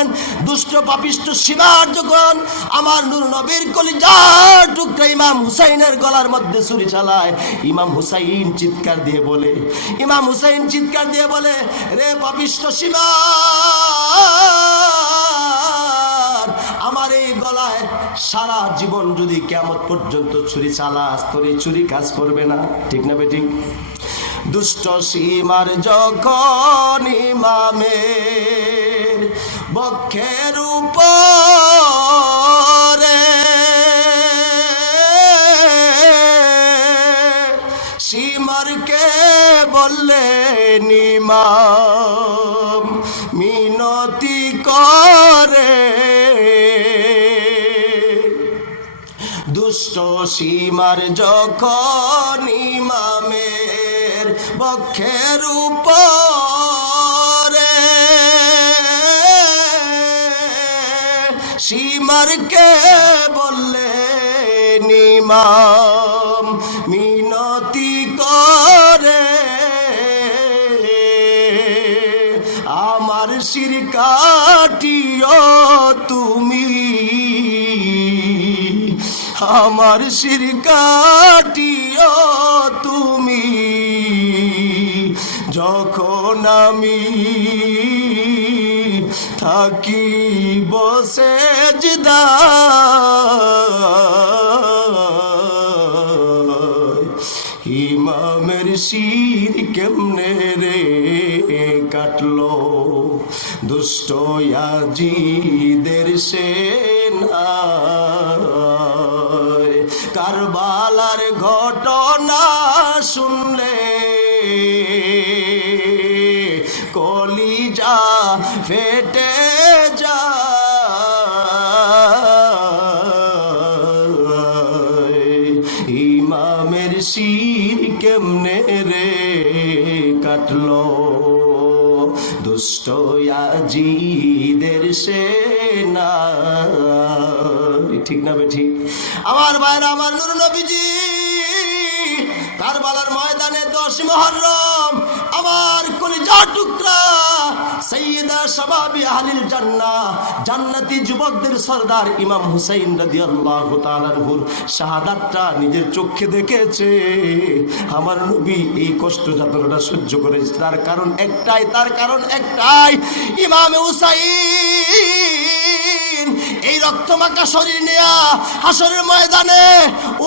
দুষ্ট পাপিষ্ট সীমার যখন আমার নূর নবীর কলিজার টুকরা ইমাম হুসাইনের গলার মধ্যে ছুরি চালায়, ইমাম হুসাইন চিৎকার দিয়ে বলে, ইমাম হুসাইন চিৎকার দিয়ে বলে, রে পাপিষ্ট সীমা, আমার এই গলায় সারা জীবন যদি কিয়ামত পর্যন্ত ছুরি চালাস, তোর এই ছুরি কাজ করবে না, ঠিক না বেঠিক? দুষ্ট সীমার যখন ইমামের বক্ষের উপর ইমাম মিনতি করে দুষ্ট সীমার যখন ইমামের বক্ষের উপরে সীমারকে বললেন ইমাম মিনতি করে আমার শির কাটিও তুমি আমার শির কাটিও তুমি যখন আমি থাকি বসে জিদায় ইমামের শির কেমনে রে কাটলো দুষ্ট ইয়াজিদের সেনায় কারবালার ঘটনা শুনলে কলিজা ফেটে যায় ইমামের শির কেমনে রে কাটলো দুষ্ট ইয়াজিদের সেনা ঠিক না বেঠিক আমার ভাইরা আমার নূর নবীজি কারবালার ময়দানে 10 মুহররম আমার কলিজার টুকরা সাইয়্যিদা শাবাবি আহলিল জান্নাহ জান্নাতি যুবকদের সরদার ইমাম হুসাইন রাদিয়াল্লাহু তাআলা আনহুর শাহাদাতটা নিজের চোখে দেখেছে আমার নবী এই কষ্ট যাতনাটা সহ্য করেছে তার কারণ একটাই ইমাম হুসাইন এই রক্তমাখা শরীর নিয়ে হাসরের ময়দানে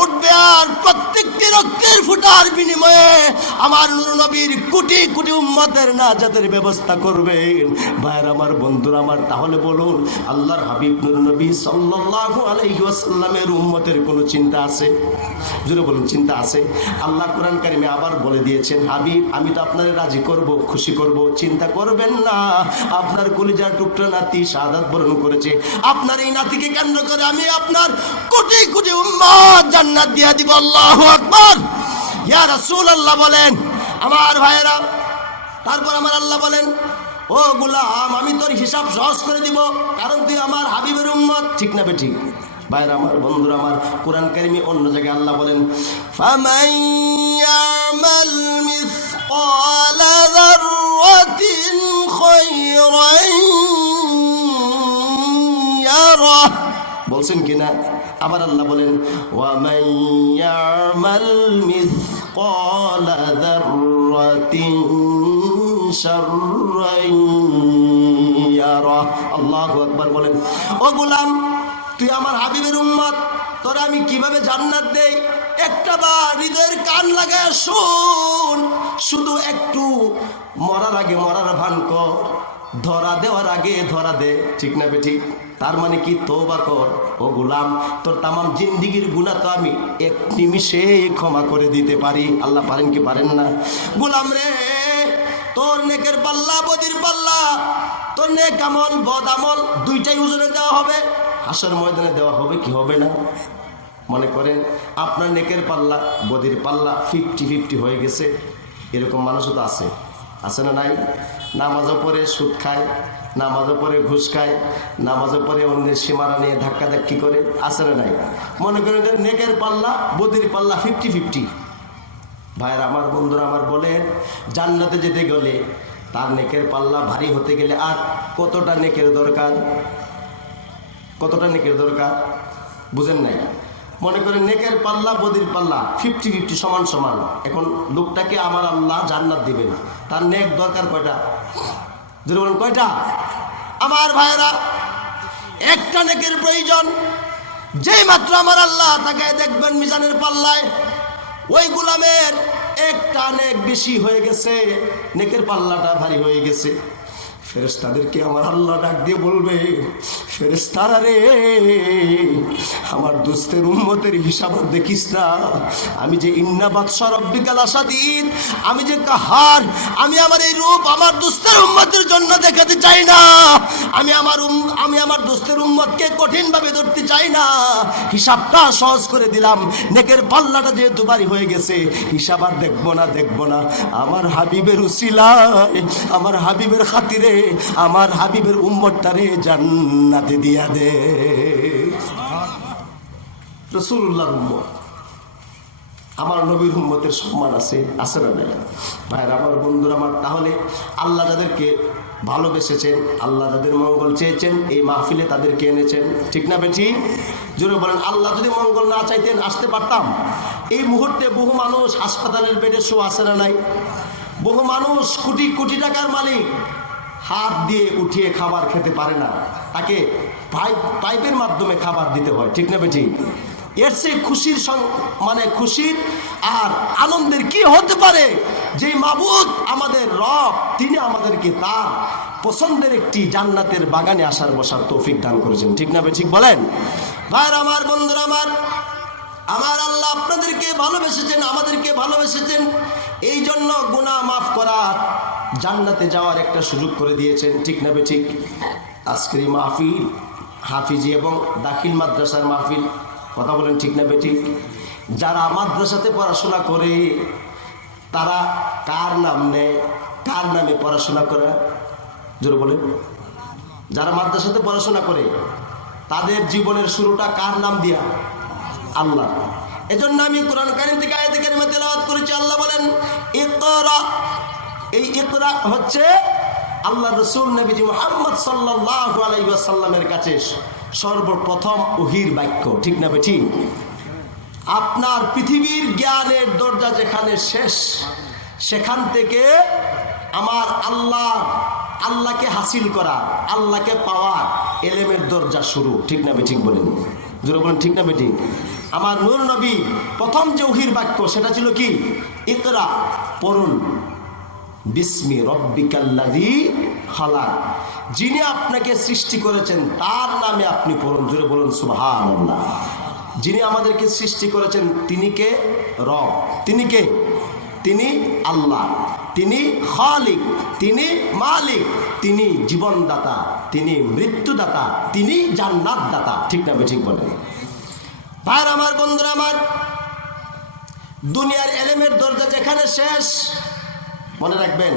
উঠবে আর প্রত্যেকটি রক্তের ফোঁটার বিনিময়ে আমার নূর নবীর কোটি কোটি উম্মতের নাজাতের ব্যবস্থা করবেন ভাইরা আমার বন্ধুরা আমার তাহলে বলুন আল্লাহর হাবিব নূর নবী সাল্লাল্লাহু আলাইহি ওয়াসাল্লামের উম্মতের কোনো চিন্তা আছে জোরে বলুন চিন্তা আছে আল্লাহ কোরআন কারিমে আবার বলে দিয়েছেন হাবিব আমি তো আপনাদের রাজি করব খুশি করব চিন্তা করবেন না আপনার কলিজার টুকরা নাতি শাহাদাত বরণ করেছে আপনার এই নাতিকে কেন্দ্র করে আমি আপনার কোটি কোটি উম্মত জান্নাত দিয়ে দিব আল্লাহু আকবার ইয়া রাসূলুল্লাহ বলেন আমার ভাইয়েরা তারপর আমার আল্লাহ বলেন ও গোলাম আমি তোর হিসাব সহজ করে দিব কারণ তুই আমার হাবিবের উম্মত ঠিক না বেঠিক ভাইরা আমার বন্ধুরা আমার কোরআন কারিমে অন্য জায়গায় আল্লাহ বলেন ফামান ইয়ামাল মিসকালা যাররাতিন খায়রান ইয়ারা বলছেন কিনা আবার আল্লাহ বলেন ওয়া মান ইয়ামাল মিসকালা যাররাতিন শাররান ইয়ারা আল্লাহু আকবার বলেন ও গোলাম তুই আমার হাবিবের উম্মত তোরে আমি কিভাবে জান্নাত দেই একটা বার হৃদয়ের কান লাগায় শুন শুধু একটু মরার আগে মরার ভান কর ধরা দেওয়ার আগে ধরা দে ঠিক না বেঠিক তার মানে কি তওবা কর ও গোলাম তোর তামাম জিন্দেগীর গুনাহ তো আমি এক নিমিষে ক্ষমা করে দিতে পারি আল্লাহ পারেন কি পারেন না গোলাম রে তোর নেকের পাল্লা বদির পাল্লা তোর নেক আমল বদ আমল দুইটাই ওজনে দেওয়া হবে হাসর ময়দানে দেওয়া হবে কি হবে না মনে করেন আপনার নেকের পাল্লা বদির পাল্লা 50-50 হয়ে গেছে এরকম মানুষও তো আছে না নাই নামাজও পড়ে সুদ খায় নামাজও পড়ে ঘুষ খায় নামাজও পড়ে অন্যের সীমানা নিয়ে ধাক্কাধাক্কি করে আছে না নাই মনে করেন নেকের পাল্লা বদির পাল্লা 50-50 ভাইরা আমার বন্ধুরা আমার বলেন জান্নাতে যেতে গেলে তার নেকের পাল্লা ভারী হতে গেলে আর কতটা নেকের দরকার বুঝেন নাই মনে করেন নেকের পাল্লা বদির পাল্লা 50-50 সমান সমান এখন লোকটাকে আমার আল্লাহ জান্নাত দিবেন তার নেক দরকার কয়টা যদি বলেন কয়টা আমার ভাইরা একটা নেকের প্রয়োজন যেই মাত্র আমার আল্লাহ তাকে দেখবেন মিজানের পাল্লায় ওই গোলামের একটা নেক বেশি হয়ে গেছে নেকের পাল্লাটা ভারী হয়ে গেছে ফেরেশতাদেরকে আমার আল্লাহ ডাক দিয়ে বলবে, ফেরেশতারা রে, আমার দোস্তের উম্মতের হিসাব দেখিস না। আমি যে ইন্না বাদশা রব্বিকাল আসাদিদ, আমি যে কাহার, আমি আমার এই রূপ আমার দোস্তের উম্মতের জন্য দেখাতে চাই না। আমি আমার দোস্তের উম্মতকে কঠিন ভাবে ধরতে চাই না। হিসাবটা সহজ করে দিলাম, নেকের পাল্লাটা যেহেতু ভারী হয়ে গেছে, হিসাব আর দেখবো না। আমার হাবিবের উসিলায়, আমার হাবিবের খাতিরে আমার হাবিবের উম্মতটারে জান্নাতে দিয়া দে। রাসূলুল্লাহর উম্মত, আমার নবীর উম্মতের সম্মান আছে না নাই? ভাইরা আমার, বন্ধুরা আমার, তাহলে আল্লাহ যাদেরকে ভালোবেসেছেন, আল্লাহ যাদের মঙ্গল চেয়েছেন, এই মাহফিলে তাদেরকে এনেছেন, ঠিক না বেঠি? জোরে বলেন। আল্লাহ যদি মঙ্গল না চাইতেন আসতে পারতাম? এই মুহূর্তে বহু মানুষ হাসপাতালের বেডে শোয়া আছে না নাই? বহু মানুষ কোটি কোটি টাকার মালিক, হাত দিয়ে উঠিয়ে খাবার খেতে পারে না, তাকে পাইপের মাধ্যমে খাবার দিতে হয়, ঠিক না বেঠি? এর চেয়ে খুশির খুশির আর আনন্দের কি হতে পারে? যে মাবুদ আমাদের রব, তিনি আমাদেরকে তার পছন্দের একটি জান্নাতের বাগানে আসার বসার তৌফিক দান করেছেন, ঠিক না বেঠিক বলেন? ভাইরা আমার, বন্ধুরা আমার, আমার আল্লাহ আপনাদেরকে ভালোবেসেছেন, আমাদেরকে ভালোবেসেছেন, এই জন্য গুনাহ মাফ করার, জান্নাতে যাওয়ার একটা সুযোগ করে দিয়েছেন, ঠিক না বেঠিক? আজকের এই মাহফিল হাফিজি এবং দাখিল মাদ্রাসার মাহফিল, কথা বলেন ঠিক না বেঠিক? যারা মাদ্রাসাতে পড়াশোনা করে তারা কার নাম নেয়, কার নামে পড়াশোনা করে? জোরে বলেন। যারা মাদ্রাসাতে পড়াশোনা করে তাদের জীবনের শুরুটা কার নাম দিয়া? আল্লাহ। এজন্য আমি কোরআন কারীম থেকে আয়াতে কারিমা তেলাওয়াত করেছি। আল্লাহ বলেন ইকরা। এই ইকরা হচ্ছে আল্লাহ রাসূল নবীজি মুহাম্মদ সাল্লাল্লাহু আলাইহি ওয়াসাল্লামের কাছে সর্বপ্রথম ওহীর বাক্য, ঠিক না বেঠিক? আপনার পৃথিবীর জ্ঞানের দরজা যেখানে শেষ, সেখান থেকে আমার আল্লাহকে হাসিল করা, আল্লাহকে পাওয়া এলেমের দরজা শুরু, ঠিক না বেঠিক বলেন? জোরে বলেন ঠিক না বেঠিক? আমার নূর নবী প্রথম যে ওহীর বাক্য সেটা ছিল কি? ইকরা, পড়ুন। বিসমি রব্বিকাল্লাযী খালাক, যিনি আপনাকে সৃষ্টি করেছেন তার নামে আপনি পড়ুন। জোরে বলুন সুবহানাল্লাহ। যিনি আমাদেরকে সৃষ্টি করেছেন তিনি কে? রব। তিনি কে? তিনি আল্লাহ। তিনি খালিক, তিনি মালিক, তিনি জীবনদাতা, তিনি মৃত্যুদাতা, তিনি জান্নাত দাতা, ঠিক না বেঠিক বলেন? ভাইরা আমার, বন্ধুরা আমার, দুনিয়ার এলেমের দরজা যেখানে শেষ, মনে রাখবেন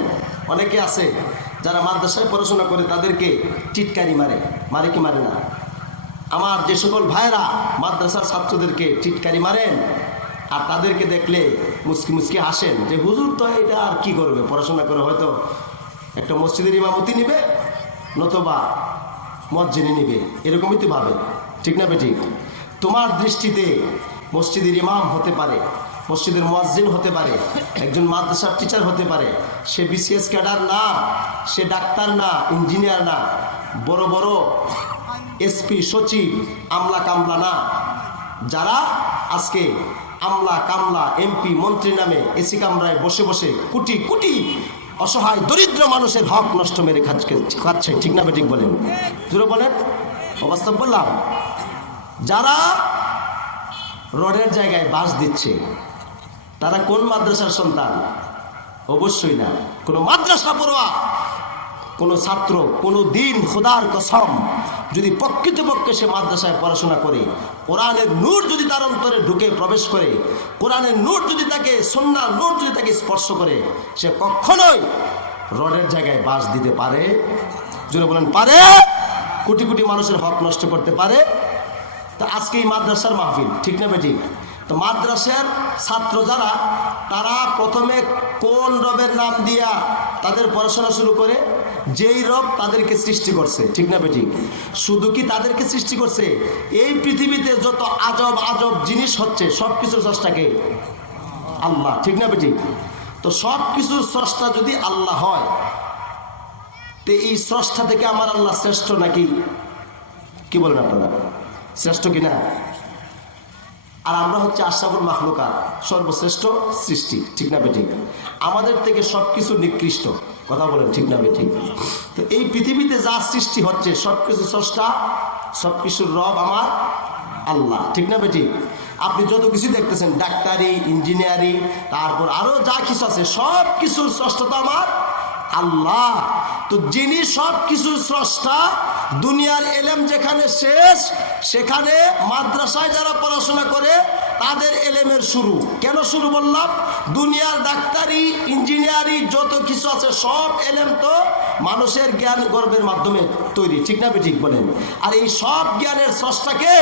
অনেকে আছে যারা মাদ্রাসায় পড়াশোনা করে তাদেরকে টিটকারি মারে কি মারে না? আমার যে সকল ভাইরা মাদ্রাসার ছাত্রদেরকে টিটকারি মারেন আর তাদেরকে দেখলে মুস্কি মুস্কি হাসেন যে হুজুর তো এটা আর কি করবে, পড়াশোনা করে হয়তো একটা মসজিদের ইমামতি নিবে নতুবা মসজিদে নিবে, এরকমই তো ভাবে, ঠিক না বেঠিক? তোমার দৃষ্টিতে মসজিদের ইমাম হতে পারে, মসজিদের মুয়াজ্জিন হতে পারে, একজন মাদ্রাসার টিচার হতে পারে, সে বিসিএস ক্যাডার না, সে ডাক্তার না, ইঞ্জিনিয়ার না, বড় বড় এসপি সচিব আমলা কামলা না, যারা আজকে আমলা কামলা এমপি মন্ত্রী নামে এসি কামরায় বসে বসে কোটি কোটি অসহায় দরিদ্র মানুষের হক নষ্ট মেরে খাচ্ছে, ঠিক না বেঠিক বলেন? জোরে বলেন। অবাস্তব বললাম? যারা রডের জায়গায় বাস দিচ্ছে তারা কোন মাদ্রাসার সন্তান? অবশ্যই না কোনো মাদ্রাসা পড়ুয়া কোনো ছাত্র। কোনো দিন খোদার কসম যদি প্রকৃতপক্ষে সে মাদ্রাসায় পড়াশোনা করে, কোরআনের নূর যদি তার অন্তরে ঢুকে প্রবেশ করে, কোরআনের নূর যদি তাকে, সুন্নাহর নূর যদি তাকে স্পর্শ করে, সে কখনোই রডের জায়গায় বাস দিতে পারে? জোরে বলেন পারে? কোটি কোটি মানুষের হক নষ্ট করতে পারে? তা আজকে এই মাদ্রাসার মাহফিল, ঠিক না বেঠিক? তো মাদ্রাসার ছাত্র যারা, তারা প্রথমে কোন রবের নাম দিয়া তাদের পড়াশোনা শুরু করে? যেই রব তাদেরকে সৃষ্টি করছে, ঠিক না বেঠিক? শুধু কি তাদেরকে সৃষ্টি করছে? এই পৃথিবীতে যত আজব আজব জিনিস হচ্ছে সব কিছুর স্রষ্টাকে আল্লাহ, ঠিক না বেঠিক? তো সব কিছুর স্রষ্টা যদি আল্লাহ হয়, তো এই স্রষ্টা থেকে আমার আল্লাহ শ্রেষ্ঠ নাকি? কি বলেন আপনারা? শ্রেষ্ঠ কিনা? আর আমরা হচ্ছে আশরাফুল মাখলুকাত, সর্বশ্রেষ্ঠ সৃষ্টি, ঠিক না বেঠিক? আমাদের থেকে সবকিছু নিকৃষ্ট, কথা বলেন ঠিক না ঠিক? তো এই পৃথিবীতে যা সৃষ্টি হচ্ছে সবকিছু স্রষ্টা, সবকিছুর রব আমার আল্লাহ, ঠিক না ঠিক? আপনি যত কিছু দেখতেছেন, ডাক্তারি, ইঞ্জিনিয়ারিং, তারপর আরো যা কিছু আছে, সব কিছুর স্রষ্টা তো আমার আল্লাহ। তো যিনি সব কিছুর স্রষ্টা, দুনিয়ার এলেম যেখানে শেষ, সেখানে মাদ্রাসায় যারা পড়াশোনা করে তাদের এলেমের শুরু। কেন শুরু বললাম? দুনিয়ার ডাক্তারি, ইঞ্জিনিয়ারিং যত কিছু আছে সব এলেম তো মানুষের জ্ঞান গর্বের মাধ্যমে তৈরি, ঠিক না ঠিক বলেন? আর এই সব জ্ঞানের স্রষ্টাকে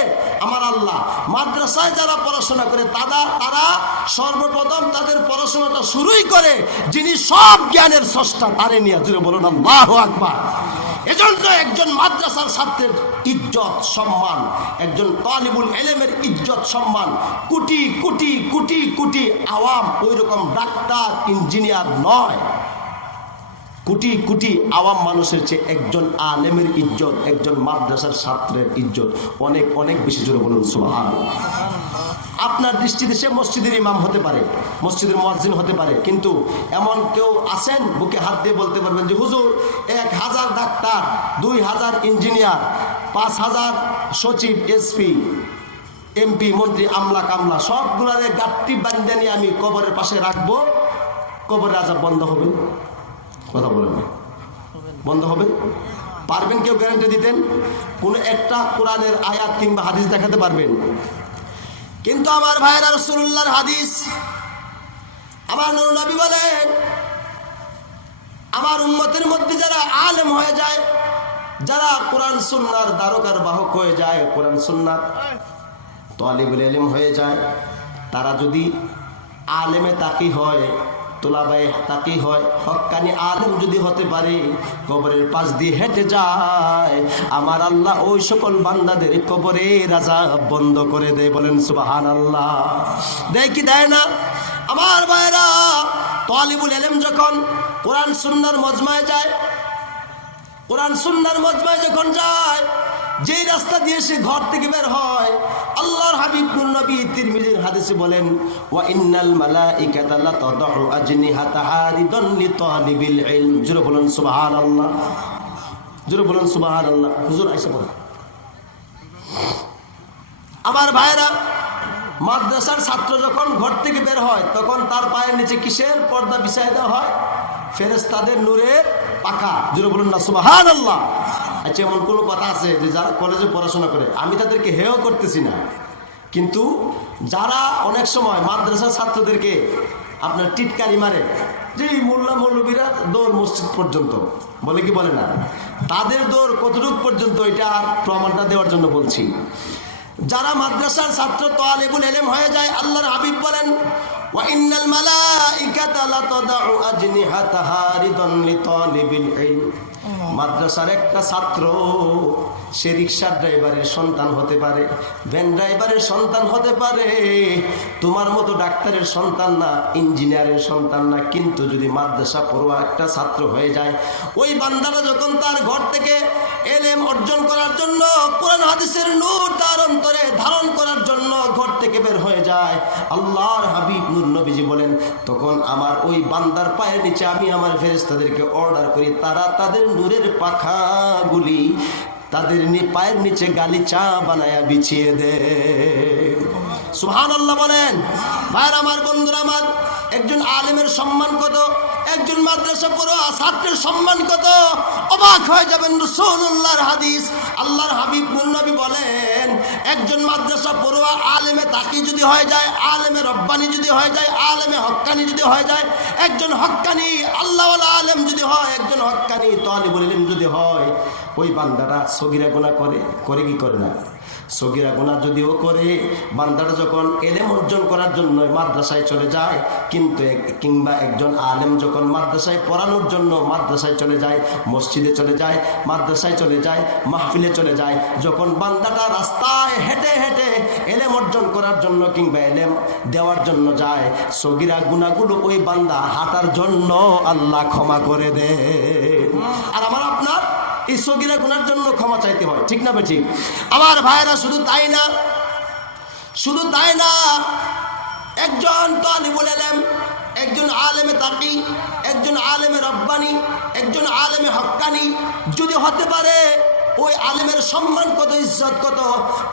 আমার আল্লাহ। মাদ্রাসায় যারা পড়াশোনা করে তারা সর্বপ্রথম তাদের পড়াশোনাটা শুরুই করে যিনি সব জ্ঞানের স্রষ্টা, তারে নিয়ে। জুড়ে বলুন আল্লাহু আকবার। এজন্য একজন মাদ্রাসার ছাত্রের ইজ্জত সম্মান, একজন তালিবুল ইলমের ইজ্জত সম্মান কোটি কোটি কোটি কোটি আওয়াম ওই রকম ডাক্তার ইঞ্জিনিয়ার নয়। কোটি কোটি আওয়াম মানুষের চেয়ে একজন আলেমের ইজ্জত, একজন মাদ্রাসার ছাত্রের ইজ্জত অনেক অনেক বেশি। জোরে বলুন সুবহানাল্লাহ। আপনার দৃষ্টিতে সে মসজিদের ইমাম হতে পারে, মসজিদের মুয়াজ্জিন হতে পারে, কিন্তু এমন কেউ আছেন বুকে হাত দিয়ে বলতে পারবেন যে হুজুর 1000 ডাক্তার, 2000 ইঞ্জিনিয়ার, 5000 সচিব, এসপি, এমপি, মন্ত্রী, আমলা কামলা সবগুলারে গাঁটটি বান্ধে নিয়ে আমি কবরের পাশে রাখবো, কবরের আযাব বন্ধ হবে? কথা বলেন না, বন্ধ হবে? পারবেন কেউ গ্যারান্টি দিতেন? কোনো একটা কোরআনের আয়াত কিংবা হাদিস দেখাতে পারবেন? কিন্তু আমার ভাইয়েরা, রাসূলুল্লাহর হাদিস, আমার নূর নবী বলেন, আমার উম্মতের মধ্যে যারা আলেম হয়ে যায়, যারা কোরআন সুন্নাহর দ্বারকার বাহক হয়ে যায়, কোরআন সুন্নাহর তালিবুল ইলম হয়ে যায়, তারা যদি আলেমে তাকি হয়, তোলাবায়ে তাকি হয়, হক্কানি আলেম যদি হতে পারে, কবরের পাশ দিয়ে হেঁটে যায়, আমার আল্লাহ ওই সকল বান্দাদের কবরের আযাব বন্ধ করে দেয়। বলেন সুবহানাল্লাহ। দেয় কি দেয় না? আমার ভাইরা, তালিবুল ইলম যখন কোরআন সুন্নাহর মজমায় যায়, কোরআন সুন্নাহর মজমায় যখন যায়, যেই রাস্তা দিয়ে সে ঘর থেকে বের হয়, আল্লাহর হাবিব নবী তিরমিজির হাদিসে বলেন, ওয়া ইন্নাল মালাইকাতা লা তাদউ আজনিহাতাহা রিদান লিতালিবিল ইলম। জোরে বলুন সুবহানাল্লাহ, জোরে বলুন সুবহানাল্লাহ। হুজুর আয়েশা বলেন, আমার ভাইরা, মাদ্রাসার ছাত্র যখন ঘর থেকে বের হয়, তখন তার পায়ের নিচে কিসের পর্দা বিছায় দেওয়া হয়? ফেরেশতাদের নূরের পাখা। জোরে বলুন না সুবহানাল্লাহ। আচ্ছা, এমন কোনো কথা আছে যে যারা কলেজে পড়াশোনা করে, আমি তাদেরকে হেয় করতেছি না, কিন্তু যারা অনেক সময় মাদ্রাসার ছাত্রদেরকে আপনার টিটকারি মারে, যে মোল্লা মৌলবীরা দৌড় মসজিদ পর্যন্ত, বলে কি বলে না? তাদের দৌড় কতটুকু পর্যন্ত, এটা আর প্রমাণটা দেওয়ার জন্য বলছি। যারা মাদ্রাসার ছাত্র তালিবুল ইলম হয়ে যায়, আল্লাহর হাবিব বলেন, ওয়া ইন্নাল মালাইকাতা লা তাদউ আজনিহাতাহা রিদান লিতালিবিল ইলম। মাদ্রাসার একটা ছাত্র, সে রিক্সার ড্রাইভারের সন্তান হতে পারে, ভ্যান ড্রাইভারের সন্তান হতে পারে, তোমার মতো ডাক্তারের সন্তান না, ইঞ্জিনিয়ারের সন্তান না, কিন্তু যদি মাদ্রাসা পড়ুয়া একটা ছাত্র হয়ে যায়, ওই বান্দারা যখন তার ঘর থেকে এলেম অর্জন করার জন্য, কোরআন হাদিসের নূর তার অন্তরে ধারণ করার জন্য ঘর থেকে বের হয়ে যায়, আল্লাহর হাবিব নূর নবীজি বলেন, তখন আমার ওই বান্দার পায়ের নিচে আমি আমার ফেরেশতাদেরকে অর্ডার করি, তারা তাদের নূরের পাখাগুলি তাদের পায়ের নিচে গালিচা বানায়া বিছিয়ে দে। সুবহানাল্লাহ বলেন। ভাইরা আমার, বন্ধুরা আমার, একজন আলেমের সম্মান কত, একজন মাদ্রাসা পড়ুয়া ছাত্রের সম্মান কত, অবাক হয়ে যাবেন। রাসূলুল্লাহর হাদিস, আল্লাহর হাবিব নবী বলেন, একজন মাদ্রাসা পড়ুয়া আলেমে তাকি যদি হয়ে যায়, আলেমে রব্বানি যদি হয়ে যায়, আলেমে হক্কানি যদি হয়ে যায়, একজন হক্কানি আল্লাহওয়ালা আলেম যদি হয়, একজন হক্কানি তালিবুল ইলম যদি হয়, ওই বান্দাটা সগীরা গুনাহ করে কি করে না? সগীরা গুনাহ যদিও করে, বান্দাটা যখন ইলম অর্জন করার জন্য মাদ্রাসায় চলে যায়, কিন্তু কিংবা একজন আলেম যখন মাদ্রাসায় পড়ানোর জন্য মাদ্রাসায় চলে যায়, মসজিদে চলে যায়, মাদ্রাসায় চলে যায়, মাহফিলে চলে যায়, যখন বান্দাটা রাস্তায় হেঁটে হেঁটে ইলম অর্জন করার জন্য কিংবা ইলম দেওয়ার জন্য যায়, সগীরা গুনাহগুলো ওই বান্দা হাঁটার জন্য আল্লাহ ক্ষমা করে দেয়। আর আমার আপনার এই সগীরা গুনার জন্য ক্ষমা চাইতে হয়, ঠিক না ঠিক? আমার ভাইরা, শুধু তাই না, একজন তালিবুল ইলম একজন আলেমে তাকি, একজন আলেমে রব্বানি, একজন আলেমে হক্কানি যদি হতে পারে, ওই আলেমের সম্মান কত, ইজ্জত কত।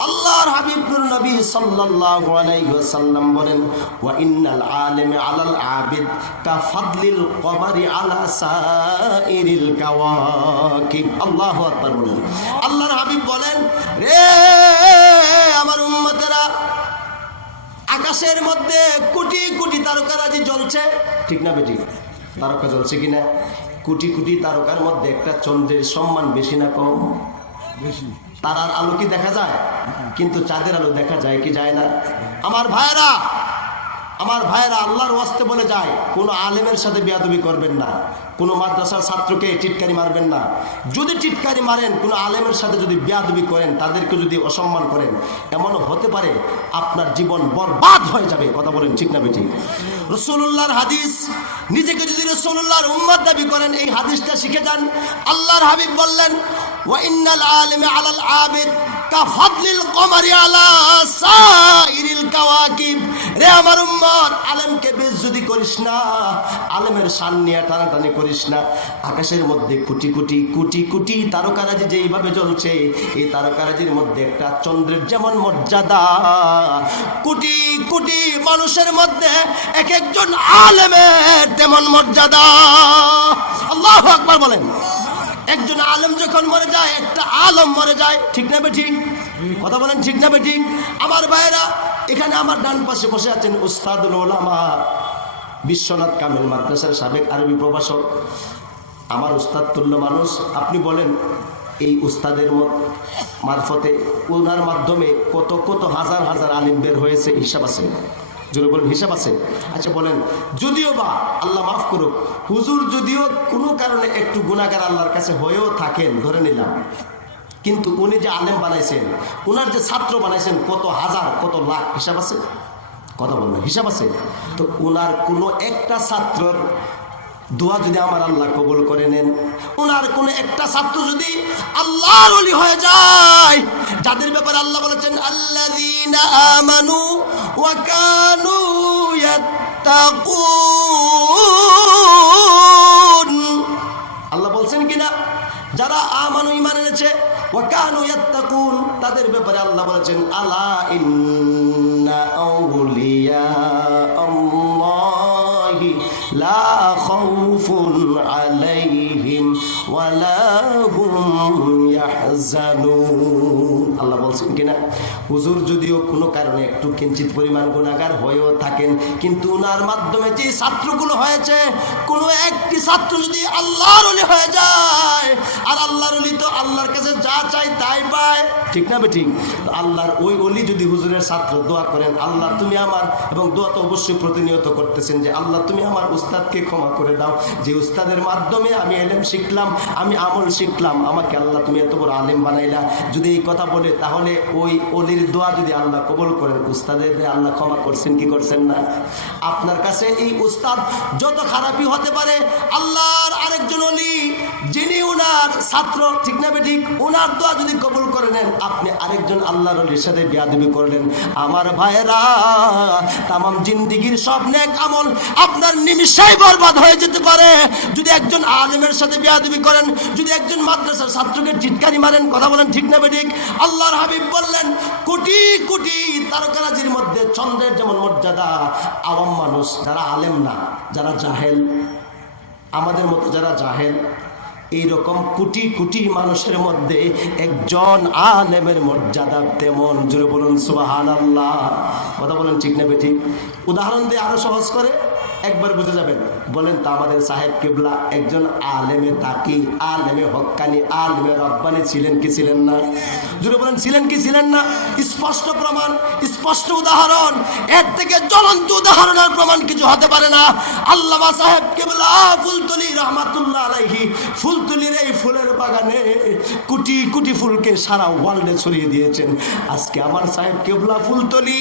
আল্লাহর হাবিব নূর নবী সাল্লাল্লাহু আলাইহি ওয়াসাল্লাম বলেন, ওয়া ইন্নাল আলিমা আলাল আবিদ কা ফাদলিল কমারি আলা সাইরিল কাওয়াকিব। আল্লাহু আকবার বলেন। আল্লাহর হাবিব বলেন, রে আমার উম্মতেরা, আকাশের মধ্যে কোটি কোটি তারকারাজি জ্বলছে, ঠিক না বেটি? তারকা জ্বলছে কিনা? কোটি কোটি তারকার মধ্যে একটা চন্দ্রের সম্মান বেশি না কম? বেশি। তারার আলো কি দেখা যায়? কিন্তু চাঁদের আলো দেখা যায় কি যায় না? আমার ভাইরা, আমার ভাইরা, আল্লাহর ওয়াস্তে বলে যায়, কোনো আলেমের সাথে বেয়াদবি করবেন না, কোনো মাদ্রাসার ছাত্রকে টিটকারি মারবেন না। যদি টিটকারি মারেন, কোনো আলেমের সাথে যদি বেয়াদবি করেন, তাদেরকে যদি অসম্মান করেন, এমনও হতে পারে আপনার জীবন বরবাদ হয়ে যাবে। কথা বলেন ঠিক না বেঠিক? রাসূলুল্লাহর হাদিস, নিজেকে যদি রাসূলুল্লাহর উম্মত দাবি করেন, এই হাদিসটা শিখে যান। আল্লাহর হাবিব বললেন, ওয়া ইন্নাল আলিমা আলাল আবিদ কা ফাদলিল কমারি আলা সাইরিল কাওয়াকিব। রে আমার উম্মত, আলেমকে বেইজ্জতি করিস না, আলেমের শান নিয়ে টানাটানি করিস না। আকাশের মধ্যে কোটি কোটি কোটি কোটি তারকারাজি যেইভাবে জ্বলছে, এই তারকারাজির মধ্যে একটা চন্দ্রের যেমন মর্যাদা, কোটি কোটি মানুষের মধ্যে এক একজন আলেমের তেমন মর্যাদা। আল্লাহু আকবার বলেন। একজন আলেম যখন মরে যায়, একটা আলম মরে যায়, ঠিক না বেঠিক? কথা বলেন ঠিক না বেঠিক? আমার ভাইরা, এখানে আমার ডান পাশে বসে আছেন উস্তাদুল উলামা বিশ্বনাথ কামিল মাদ্রাসার সাবেক আরবি প্রভাষক, আমার উস্তাদ তুল্য মানুষ। আপনি বলেন, এই উস্তাদের মারফতে, ওনার মাধ্যমে কত কত হাজার হাজার আলিম বের হয়েছে, হিসাব আছে? যদি বলেন হিসাব আছে? আচ্ছা বলেন, যদিও বা আল্লাহ মাফ করুক, হুজুর যদিও কোনো কারণে একটু গুনাহগার আল্লাহর কাছে হয়েও থাকেন, ধরে নিলাম, কিন্তু উনি যে আলেম বানাইছেন, উনার যে ছাত্র বানাইছেন কত হাজার কত লাখ, হিসাব আছে? কথা বলবেন, হিসাব আছে? তো উনার কোনো একটা ছাত্রর দোয়া যদি আমার আল্লাহ কবুল করে নেন, ওনার কোন একটা ছাত্র যদি আল্লাহর ওলি হয়ে যায়, যাদের ব্যাপারে আল্লাহ বলেছেন, আল্লাযীনা আমানু ওয়া কানু ইয়াত্তাকুন। আল্লাহ বলছেন কিনা, যারা আমানু, ঈমান এনেছে, ওয়া কানু ইয়াত্তাকুন, তাদের ব্যাপারে আল্লাহ বলেছেন, আলা ইন্না আউলিয়া আল্লাহি লা খাউফুন আলাইহিম ওয়া লা হুম ইয়াহজানুন। আল্লাহ বলছেন কিনা, হুজুর যদিও কোনো কারণে একটু কিঞ্চিত পরিমাণ গুনাহগার হয়েও থাকেন, কিন্তু ওনার মাধ্যমে যে ছাত্রগুলো হয়েছে, কোনো একটি ছাত্র যদি আল্লাহর ওলি হয়ে যায়, আর আল্লাহর ওলি তো আল্লাহর কাছে যা চাই তাই পায়, ঠিক না বেঠিক? আল্লাহর ওই ওলি যদি হুজুরের ছাত্র দোয়া করেন, আল্লাহ তুমি আমার, এবং দোয়া তো অবশ্যই প্রতিনিয়ত করতেছেন যে আল্লাহ তুমি আমার উস্তাদকে ক্ষমা করে দাও, যে উস্তাদের মাধ্যমে আমি ইলম শিখলাম, আমি আমল শিখলাম, আমাকে আল্লাহ তুমি এত বড় আলেম বানাইলা। যদি এই কথা বলে, তাহলে ওই ওলির দোয়া যদি আল্লাহ কবুল করেন, উস্তাদের আল্লাহ ক্ষমা করছেন কি করছেন না? আপনার কাছে এই উস্তাদ যত খারাপই হতে পারে, আল্লাহর আরেকজন ওলি যিনি ওনার ছাত্র, ঠিক না বেঠিক, ওনার দোয়া যদি কবুল করে নেন, আপনি আরেকজন আল্লাহর ওলির সাথে বেয়াদবি করলেন। আমার ভাইরা, তামাম জিন্দেগির সব নেক আমল আপনার নিমিষেই বরবাদ হয়ে যেতে পারে যদি একজন আলেমের সাথে বেয়াদবি করেন, যদি একজন মাদ্রাসার ছাত্রকে টিটকারি মারেন। কথা বলেন ঠিক না বেঠিক? আল্লাহর হাবিব বললেন, কোটি কোটি তারকারাজির মধ্যে চন্দ্রের যেমন মর্যাদা, আওয়াম মানুষ যারা আলেম না, যারা জাহেল, আমাদের মতো যারা জাহেল, এইরকম কোটি কোটি মানুষের মধ্যে একজন আলেমের মর্যাদা তেমন। জোরে বলুন সুবহানাল্লাহ। কথা বলেন ঠিক না বেঠিক? উদাহরণ দিয়ে আরো সহজ করে একবার বুঝে যাবেন। বলেন তো, আমাদের সাহেব কিবলা একজন আলেমে তাকি, আলেমে হক্কানি, আলেমে রব্বানি ছিলেন কি ছিলেন না? জোরে বলেন, ছিলেন কি ছিলেন না? স্পষ্ট প্রমাণ, স্পষ্ট উদাহরণ, এর থেকে জ্বলন্ত উদাহরণের প্রমাণ কিছু হতে পারে না। আল্লামা সাহেব কিবলা ফুলতলি রাহমাতুল্লাহ আলাইহি, ফুলতলির এই ফুলের বাগানে কোটি কোটি ফুলকে সারা ওয়ার্ল্ডে ছড়িয়ে দিয়েছেন। আজকে আমার সাহেব কিবলা ফুলতলি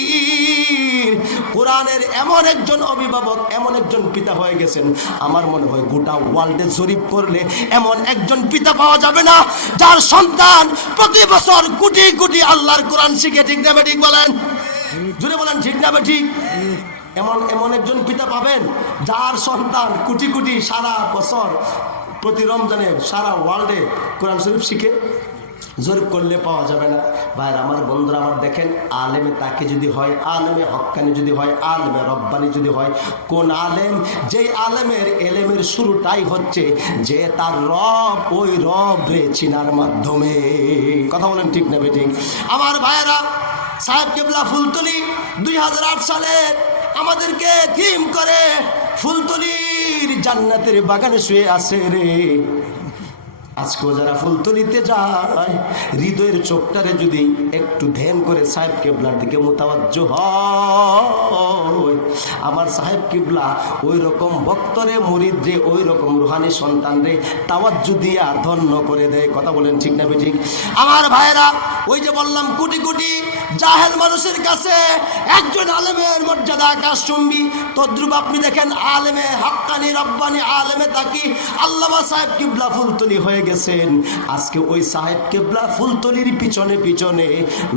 কোরআনের এমন একজন অভিভাবক, এমন একজন পিতা হয়ে গেছেন, আমার মনে হয় গোটা ওয়ার্ল্ডে জরিপ করলে এমন একজন পিতা পাওয়া যাবে না যার সন্তান প্রতি বছর কোটি কোটি আল্লাহর কোরআন শিখে, ঠিক না বেঠিক? বলেন, জুড়ে বলেন ঠিক না বেঠিক? এমন এমন একজন পিতা পাবেন যার সন্তান কোটি কোটি সারা বছর প্রতি রমজানে সারা ওয়ার্ল্ডে কোরআন শরীফ শিখে? জরিপ করলে পাওয়া যাবে না। ভাইরা আমার, বন্ধুরা আমার, দেখেন আলেমে তাকে যদি হয়, আলেমে হক্কানি যদি হয়, আলেমে রব্বানি যদি হয়, কোন আলেম? যেই আলেমের এলেমের শুরুটাই হচ্ছে যে তার রব, ওই রব রে চিনার মাধ্যমে। কথা বলেন ঠিক না বেঠিক? আমার ভাইয়েরা, সাহেব কেবলা ফুলতলি 2008 সালে আমাদেরকে থিম করে ফুলতলির জান্নাতের বাগানে শুয়ে আছে রে। আজকেও যারা ফুলতলিতে যায়, হৃদয়ের চোখটারে যদি একটু ধ্যান করে সাহেব কেবলার দিকে মুতাওয়াজ্জ হয়, আমার সাহেব কেবলা ওই রকম ভক্তরে মুরিদরে, ওই রকম রুহানি সন্তানরে তাওয়াজ্জু দিয়া ধন্য করে দেয়। কথা বলেন ঠিক না বেঠিক? আমার ভাইয়েরা, ওই যে বললাম কোটি কোটি জাহেল মানুষের কাছে একজন আলেমের মর্যাদা আকাশচুম্বী, তদ্রুপ আপনি দেখেন আলেমে হক্কানি রব্বানি আলেমে তাকি আল্লামা সাহেব কেবলা ফুলতলি হয়ে গেছেন। আজকে ওই সাহেব কেবলা ফুলতলির পিছনে পিছনে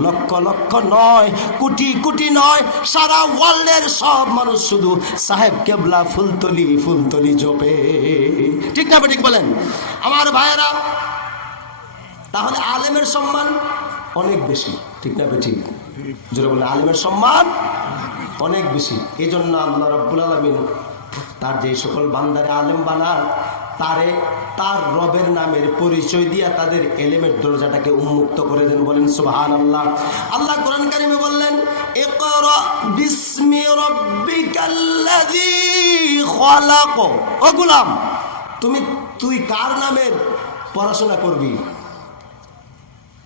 লক্ষ লক্ষ নয়, কোটি কোটি নয়, সারা ওয়ার্ল্ডের সব মানুষ শুধু সাহেব কেবলা ফুলতলি ফুলতলি জপে। ঠিক না ঠিক বলেন আমার ভাইয়েরা? তাহলে আলেমের সম্মান অনেক বেশি, ঠিক না ঠিক? জোরে বলে আলেমের সম্মান অনেক বেশি। এই জন্য আল্লাহ রাব্বুল আলামিন তার যে সকল বান্দারে আলেম বানান, তার রবের নামের পরিচয় দিয়া তাদের এলেমের দরজাটাকে উন্মুক্ত করে দেন। বলেন সুবহানাল্লাহ। আল্লাহ কোরআন কারিমে বললেন, ইকরা বিসমি রাব্বিকাল্লাযী খালাক। ও গোলাম, তুই কার নামের পড়াশোনা করবি?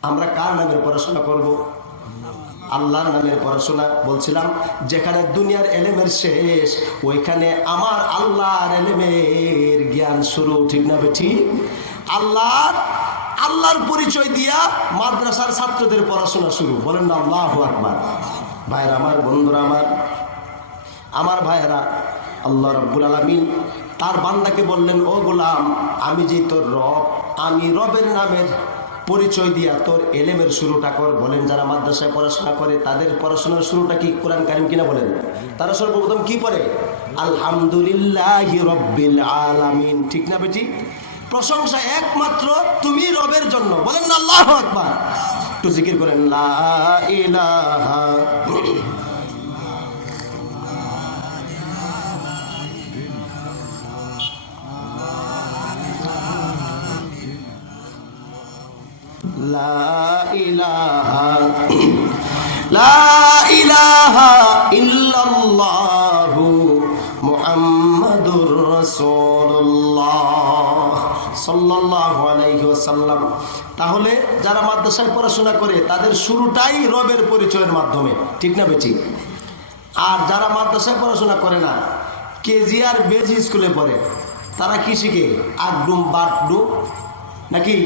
আমরা কার নামের পড়াশোনা করব? আল্লাহর নামের পড়াশোনা। বলছিলাম যেখানে দুনিয়ার এলেমের শেষ, ওইখানে আমার আল্লাহর এলেমের জ্ঞান শুরু। ঠিক না বেঠি? আল্লাহর পরিচয় দিয়া মাদ্রাসার ছাত্রদের পড়াশোনা শুরু। বলেন না আল্লাহু আকবার। ভাইরা আমার, বন্ধুরা আমার ভাইয়েরা, আল্লাহ রাব্বুল আলামিন তার বান্দাকে বললেন, ও গোলাম, আমি যে তোর রব, আমি রবের নামের পরিচয় দিয়া তোর এলেমের শুরুটা কর। বলেন যারা মাদ্রাসায় পড়াশোনা করে তাদের পড়াশোনার শুরুটা কি কোরআন কারীম কিনা? বলেন তারা সর্বপ্রথম কি পড়ে? আলহামদুলিল্লাহি রাব্বিল আলামিন। ঠিক না বেটি? প্রশংসা একমাত্র তুমি রবের জন্য। বলেন না আল্লাহু আকবার। একটু জিকির করেন, লা ইলাহা লা ইলাহা ইল্লাল্লাহু মুহাম্মাদুর রাসূলুল্লাহ সাল্লাল্লাহু আলাইহি ওয়াসাল্লাম। তাহলে যারা মাদ্রাসায় পড়াশোনা করে তাদের শুরুটাই রবের পরিচয়ের মাধ্যমে। ঠিক না বেটি? আর যারা মাদ্রাসায় পড়াশোনা করে না, কেজি আর বেজি স্কুলে পড়ে, তারা কি শিখে? আগডুম বাটডুম নাকি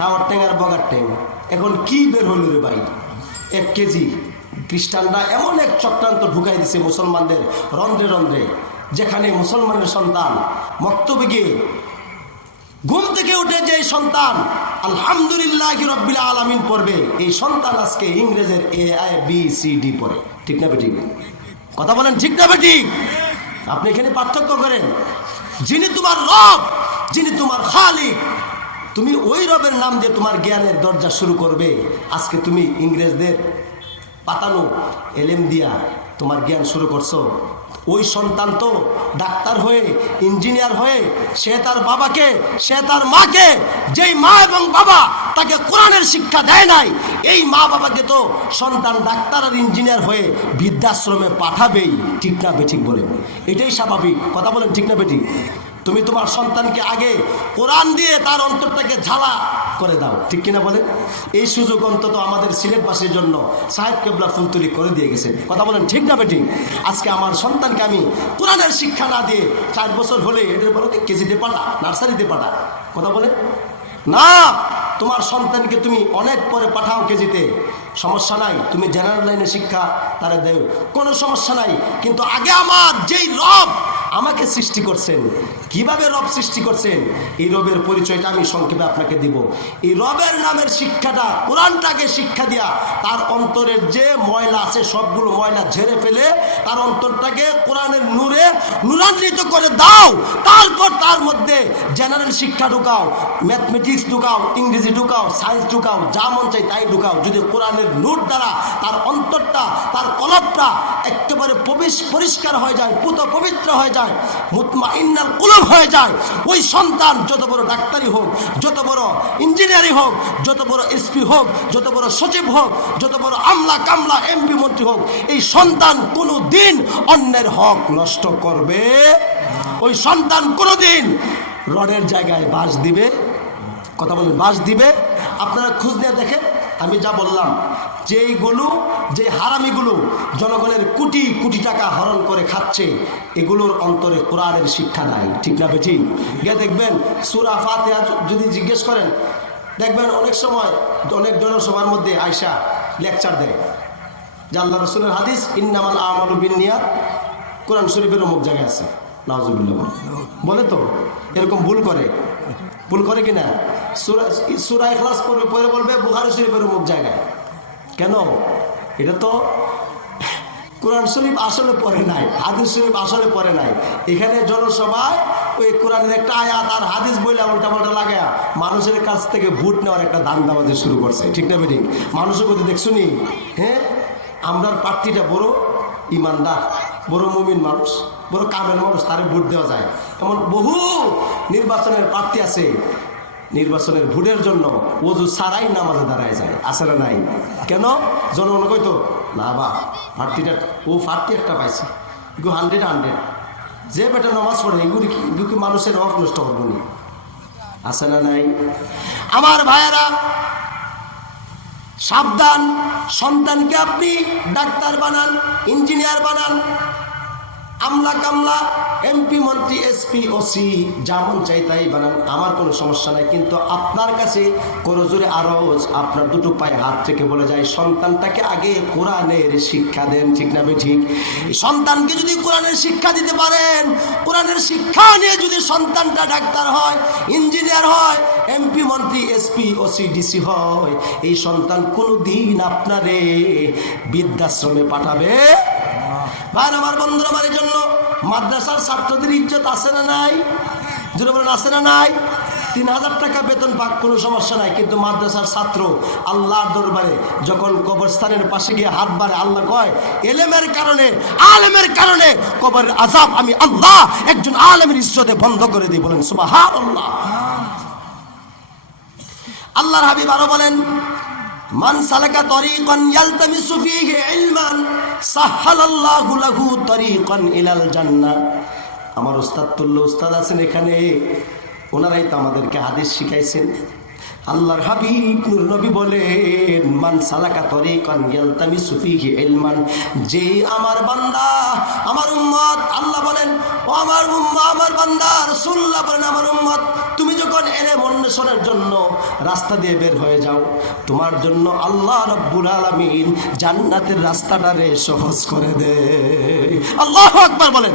কাওয়ার ট্যাং আর বগার ট্যাং। এখন কি বের হইল রে ভাই? 1 কেজি। খ্রিস্টানরা এমন এক চক্রান্ত ঢুকাই দিছে মুসলমানদের রন্ধ্রে রন্ধ্রে, যেখানে মুসলমানের সন্তান মক্তবে গিয়ে ঘুম থেকে উঠে যে সন্তান আলহামদুলিল্লাহি রাব্বিল আলামিন পড়বে, এই সন্তান আজকে ইংরেজের ABCD পড়ে। ঠিক না বেটি? কথা বলেন ঠিক না বেটি? আপনি এখানে পার্থক্য করেন। যিনি তোমার রব, যিনি তোমার খালিক, তুমি ওই রবের নাম দিয়ে তোমার জ্ঞানের দরজা শুরু করবে। আজকে তুমি ইংরেজদের পাতানো এলেম দিয়া তোমার জ্ঞান শুরু করছো। ওই সন্তান তো ডাক্তার হয়ে, ইঞ্জিনিয়ার হয়ে, সে তার বাবাকে, সে তার মাকে, যেই মা এবং বাবা তাকে কোরআনের শিক্ষা দেয় নাই, এই মা বাবাকে তো সন্তান ডাক্তার আর ইঞ্জিনিয়ার হয়ে বৃদ্ধাশ্রমে পাঠাবেই। ঠিক না বেঠিক? বলে এটাই স্বাভাবিক। কথা বলেন ঠিক না বেঠিক? তুমি তোমার সন্তানকে আগে কোরআন দিয়ে তার অন্তরটাকে ঝালা করে দাও। ঠিক কিনা বলেন? এই সুযোগ অন্তত আমাদের সিলেটবাসীর জন্য সাহেব কেবলা ফুলতলি করে দিয়ে গেছেন। কথা বলেন ঠিক না বেটি? আজকে আমার সন্তানকে আমি কোরআনের শিক্ষা না দিয়ে 4 বছর হলে এদের বলো কেজিতে পাঠা, নার্সারিতে পাঠা। কথা বলে না, তোমার সন্তানকে তুমি অনেক পরে পাঠাও কেজিতে, সমস্যা নাই। তুমি জেনারেল লাইনে শিক্ষা তারা দেও, কোনো সমস্যা নাই। কিন্তু আগে আমার যেই রব আমাকে সৃষ্টি করছেন। কিভাবে রব সৃষ্টি করছেন এই রবের পরিচয়টা আমি সংক্ষেপে আপনাকে দিব। এই রবের নামের শিক্ষাটা, কোরআনটাকে শিক্ষা দিয়া তার অন্তরের যে ময়লা আছে সবগুলো ময়লা ঝেড়ে ফেলে তার অন্তরটাকে কোরআনের নূরে নূরান্বিত করে দাও। তারপর তার মধ্যে জেনারেল শিক্ষা ঢুকাও, ম্যাথমেটিক্স ঢুকাও, ইংরেজি ঢুকাও, সায়েন্স ঢুকাও, যা মন চাই তাই ঢুকাও। যদি কোরআনের নূর দ্বারা তার অন্তরটা, তার কলবটা একেবারে পরিষ্কার হয়ে যায়, পুত পবিত্র হয়ে যায়, মুতমাইন্নাল কুলুব হয়ে যায়, ওই সন্তান যত বড় ডাক্তারি হোক, যত বড় ইঞ্জিনিয়ারিং হোক, যত বড় এসপি হোক, যত বড় সচিব হোক, যত বড় আমলা কামলা এমপি মন্ত্রী হোক, এই সন্তান কোনো দিন অন্যের হক নষ্ট করবে, ওই সন্তান কোনোদিন রডের জায়গায় বাঁশ দিবে। কথা বলেন, বাঁশ দিবে। আপনারা খোঁজ নিয়ে দেখেন, আমি যা বললাম, যে হারামিগুলো জনগণের কোটি কোটি টাকা হরণ করে খাচ্ছে, এগুলোর অন্তরে কোরআনের শিক্ষা নাই। ঠিক না বেঠিক? গিয়ে দেখবেন সূরা ফাতিহা যদি জিজ্ঞেস করেন, দেখবেন অনেক সময় অনেক জনসভার মধ্যে আয়সা লেকচার দেয় যে আল্লাহ রাসূলের হাদিস ইন্নামাল আমালু বিন্নিয়াত, কোরআন শরীফের অমুক জায়গায় আছে। নাউজুবিল্লাহ বলে তো, এরকম ভুল করে কিনা? সূরা ইখলাস পরে বলবে বুখারী শরীফের অমুক জায়গায়। কেন? এটা তো কোরআন শরীফ আসলে পড়ে নাই, হাদিস শরীফ আসলে পড়ে নাই। এখানে জনসভায় ওই কোরআনের একটা আয়াত আর হাদিস বইলে উল্টা পাল্টা লাগায়া মানুষের কাছ থেকে ভোট নেওয়ার একটা ধান্দাবাজি শুরু করছে। ঠিক না বেঠিক? মানুষের কথা দেখছুনি? হ্যাঁ, আমরার প্রার্থীটা বড় ইমানদার, বড় মুমিন মানুষ, বড় কামেল মানুষ, তারে ভোট দেওয়া যায়। এমন বহু নির্বাচনের প্রার্থী আছে, নির্বাচনের ভোটের জন্য ওযু ছাড়াই নামাজে দাঁড়ায় যায়। আছে না নাই? কেন? জনগণ কইতো না বা প্রার্থীটা ও প্রার্থী একটা পাইছে, এগুলো 100 যে বেটা নামাজ পড়ে এগুলি কি মানুষের হক নষ্ট করবো নি? আছে না নাই? আমার ভাইয়েরা, সাবধান। সন্তানকে আপনি ডাক্তার বানান, ইঞ্জিনিয়ার বানান, আমলা কামলা, এমপি মন্ত্রী এসপি ওসি, যেমন চাই তাই বানান, আমার কোনো সমস্যা নাই। কিন্তু আপনার কাছে করজোরে আরজ, আপনার দুটো পায়ে হাত থেকে বলে যায়, সন্তানটাকে আগে কোরআনের শিক্ষা দেন। ঠিক না বেঠিক? সন্তানকে যদি কোরআনের শিক্ষা দিতে পারেন, কোরআনের শিক্ষা নিয়ে যদি সন্তানটা ডাক্তার হয়, ইঞ্জিনিয়ার হয়, এমপি মন্ত্রী এসপি ওসি ডিসি হয়, এই সন্তান কোনো দিন আপনারে বৃদ্ধাশ্রমে পাঠাবে। ভাই আমার বন্ধুরা, আমার জন্য মাদ্রাসার ছাত্রদের ইজ্জত আছে না নাই? যদি বলেন আছে না নাই? 3000 টাকা বেতন পাক, কোনো সমস্যা নাই। কিন্তু মাদ্রাসার ছাত্র আল্লাহর দরবারে যখন কবরস্থানের পাশে গিয়ে হাত বাড়ে, আল্লাহ কয় এলেমের কারণে, আলেমের কারণে কবরের আযাব আমি আল্লাহ একজন আলেমের ইজ্জতে বন্ধ করে দিই। বলেন সুবহানাল্লাহ। আল্লাহর হাবিব আরো বলেন, মান সালাকা তরিকান ইয়ালতামিসু ফীহি ইলমান সাহালাল্লাহু লাহু তরিকান ইলাল জান্নাহ। আমার উস্তাদ তুল্য উস্তাদ আছেন এখানে, ওনারাই তো আমাদেরকে হাদিস শিখাইছেন। আল্লাহর হাবিব নূর নবী বলেন, মান সালাকা তরিকান ইয়ালতামিসু ফীহি ইলমান, যে আমার বান্দা, আমার উম্মত, আল্লাহ বলেন ও আমার উম্মত, আমার বান্দা, রাসূলুল্লাহ বলেন আমার উম্মত, তুমি যখন ইলম অন্বেষণের জন্য রাস্তা দিয়ে বের হয়ে যাও, তোমার জন্য আল্লাহ রাব্বুল আলামিন জান্নাতের রাস্তাটারে সহজ করে দেয়। আল্লাহু আকবার বলেন।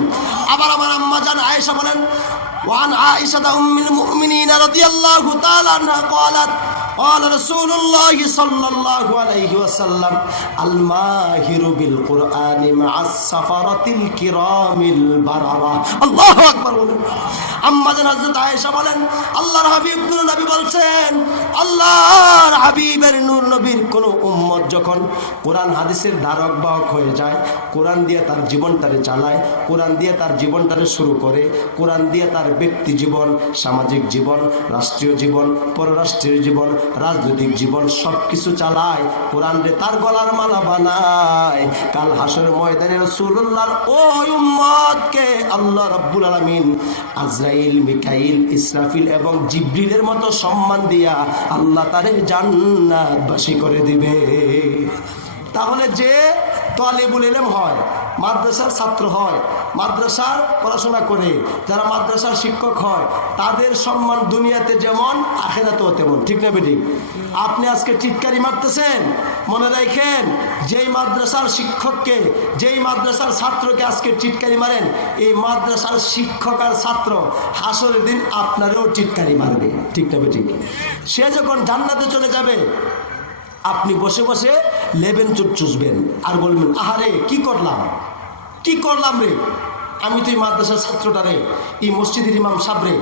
আবার আমার আম্মা জান আয়েশা বলেন, وعن عائشة أم المؤمنين رضي الله تعالى عنها قالت قال رسول الله صلى الله عليه وسلم الماهر بالقرآن مع السفرة الكرام البررة। الله أكبر বলেন। আম্মা জান হযরত আয়েশা বলেন, আল্লাহর হাবিব নূর নবী বলছেন, আল্লাহর হাবিবের নূর নবীর কোন উম্মত যখন কোরআন হাদিসের ধারক বাহক হয়ে যায়, কোরআন দিয়ে তার জীবনটারে চালায়, কোরআন দিয়ে তার জীবনটারে শুরু করে, কোরআন দিয়ে তার ব্যক্তি জীবন, সামাজিক জীবন, রাষ্ট্রীয় জীবন, পররাষ্ট্রীয় জীবন, রাজনৈতিক জীবন সব কিছু চালায়, কোরআন রে তার গলার মালা বানায়, কাল হাসর ময়দানে রাসূলুল্লাহর ওই উম্মতকে আল্লাহ রাব্বুল আলামিন আজরাইল, মিকাইল, ইসরাফিল এবং জিবরিলের মতো সম্মান দিয়া আল্লাহ তারে জান্নাতবাসী করে দিবে। তাহলে যে তালিবুল ইলম হয়, মাদ্রাসার ছাত্র হয়, মাদ্রাসার পড়াশোনা করে যারা মাদ্রাসার শিক্ষক হয়, তাদের সম্মান দুনিয়াতে যেমন আখিরাতেও তেমন। ঠিক না বেঠিক? আপনি আজকে টিটকারি মারতেছেন, মনে রাখেন যেই মাদ্রাসার শিক্ষককে, যেই মাদ্রাসার ছাত্রকে আজকে টিটকারি মারেন, এই মাদ্রাসার শিক্ষক আর ছাত্র হাসরের দিন আপনারও টিটকারি মারবে। ঠিক না বেঠিক? সে যখন জান্নাতে চলে যাবে, আপনি বসে বসে লেবেন চুষবেন আর বলবেন, আহারে কি করলাম রে, আমি তো এই মাদ্রাসার ছাত্রটা রে, এই মসজিদের ইমাম সাহেবরে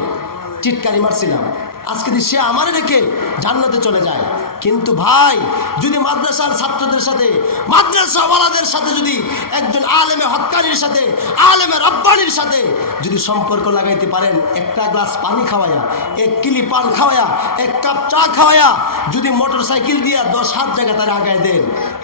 টিটকারি মারছিলাম, আজকে সে আমারে রেখে জান্নাতে চলে যায়। কিন্তু ভাই, যদি মাদ্রাসার ছাত্রদের সাথে, মাদ্রাসাওয়ালাদের সাথে, যদি একজন আলেমে হক্কানির সাথে, আলেমে রব্বানির সাথে যদি সম্পর্ক লাগাইতে পারেন, একটা গ্লাস পানি খাওয়ায়া, এক কিলি পান খাওয়ায়া, এক কাপ চা খাওয়ায়া, যদি মোটর সাইকেল দিয়া 10 জায়গা তারা আগায় দেন,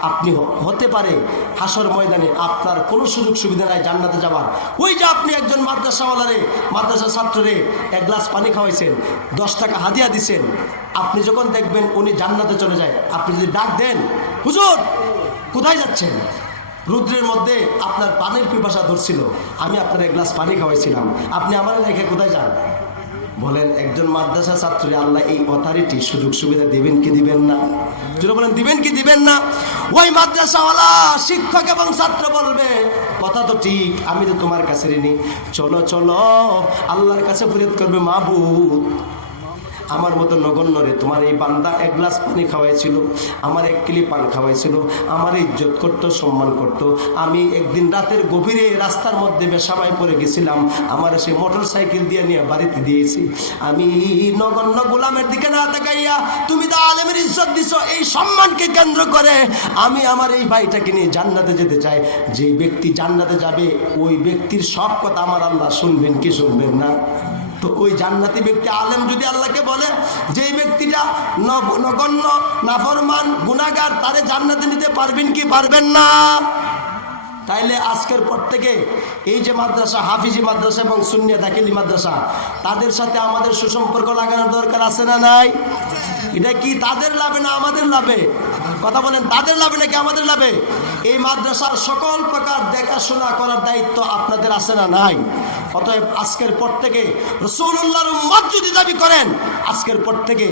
আপনি হতে পারে হাসর ময়দানে আপনার কোনো সুযোগ সুবিধা নাই জান্নাতে যাওয়ার। ওই যে আপনি একজন মাদ্রাসাওয়ালারে, মাদ্রাসা ছাত্ররে এক গ্লাস পানি খাওয়াইছেন, 10 টাকা হাদিয়া দিছেন, আপনি যখন দেখবেন উনি জান্নাতে চলে যায়, আপনি যদি ডাক দেন, হুজুর কোথায় যাচ্ছেন? রুদ্রের মধ্যে আপনার পানির পিপাসা ধরছিল, আমি আপনার এক গ্লাস পানি খাওয়াইছিলাম, আপনি আমার রেখে কোথায় যান? বলেন, একজন মাদ্রাসা ছাত্রী আল্লাহ এই অথরিটি সুযোগ সুবিধা দিবেন কি দিবেন না? যদি বলেন দিবেন কি দিবেন না? ওই মাদ্রাসাওয়ালা শিক্ষক এবং ছাত্র বলবে, কথা তো ঠিক, আমি তো তোমার কাছে ঋণী, চলো চলো আল্লাহর কাছে ফরিয়াদ করবে, মাবুদ আমার মতো নগণ্য রে, তোমার এই বান্দা এক গ্লাস পানি খাওয়াইছিল, আমার এক কিলি পান খাওয়াইছিল, আমার ইজ্জত করতো, সম্মান করতো, আমি একদিন রাতের গভীরে রাস্তার মধ্যে বেসামাই পড়ে গেছিলাম, আমার সে মোটর সাইকেল দিয়ে নিয়ে বাড়িতে দিয়েছি, আমি নগণ্য গোলামের দিকে না তাকাইয়া তুমি তো আলেমের ইজ্জত দিছো, এই সম্মানকে কেন্দ্র করে আমি আমার এই ভাইটাকে নিয়ে জান্নাতে যেতে চাই। যে ব্যক্তি জান্নাতে যাবে, ওই ব্যক্তির সব কথা আমার আল্লাহ শুনবেন কি শুনবেন না? তো ওই জান্নাতি ব্যক্তি আলেম যদি আল্লাহকে বলে যে এই ব্যক্তিটা নগণ্য নাফরমান গুনাহগার, তারে জান্নাতে নিতে পারবেন কি পারবেন না? তাইলে আজকের পর থেকে এই যে মাদ্রাসা, হাফিজি মাদ্রাসা এবং সুন্নিয়া দাখিলি মাদ্রাসা, তাদের সাথে আমাদের সুসম্পর্ক লাগানোর দরকার আছে না নাই? এটা কি তাদের লাভে না আমাদের লাভে? কথা বলেন, তাদের লাভে নাকি আমাদের লাভে? এই মাদ্রাসার সকল প্রকার দেখাশোনা করার দায়িত্ব আপনাদের আছে না নাই? অতএব আজকের পর থেকে রাসূলুল্লাহর উম্মত যদি দাবি করেন, আজকের পর থেকে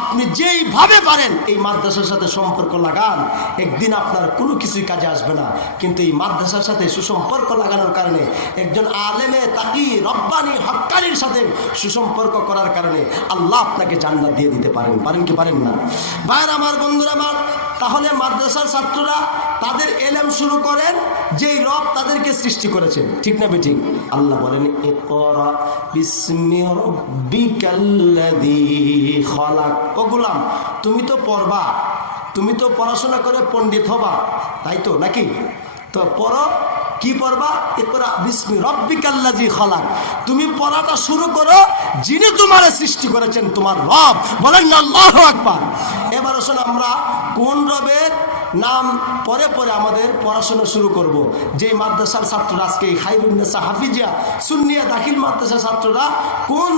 আপনি যেইভাবে পারেন এই মাদ্রাসার সাথে সম্পর্ক লাগান, একদিন আপনার কোনো কিছুই কাজে আসবে না। কিন্তু এই মাদ্রাসার সাথে সুসম্পর্ক লাগানোর কারণে, একজন আলেমে তাকি রব্বানি হক্কানির সাথে সুসম্পর্ক করার কারণে আল্লাহ আপনাকে জান্নাত দিয়ে দিতে পারেন। পারেন কি পারেন না? ভাইয়ের আমার, বন্ধুরা আমার, তাহলে মাদ্রাসার ছাত্ররা তাদের এলেম শুরু করেন যেই রব তাদেরকে সৃষ্টি করেছেন। ঠিক না বেঠিক? আল্লাহ বলেন, ইকরা বিসমি রাব্বিকাল্লাযী খলাক। ও গোলাম, তুমি তো পড়বা, তুমি তো পড়াশোনা করে পণ্ডিত হবা, তাই তো নাকি? তো পড়ো, কি পড়বা? ইকরা বিসমি রাব্বিকাল্লাযী খলাক। তুমি পড়াটা শুরু করো যিনি তোমার সৃষ্টি করেছেন, তোমার রব। বলেন না আল্লাহু আকবার। এবার আসুন আমরা কোন রবের নাম পরে পরে আমাদের পড়াশোনা শুরু করব। যে মাদ্রাসার ছাত্ররা আজকে খায়রুন্নেসা হাফিজিয়া সুন্নিয়া দাখিল মাদ্রাসার ছাত্ররা কোন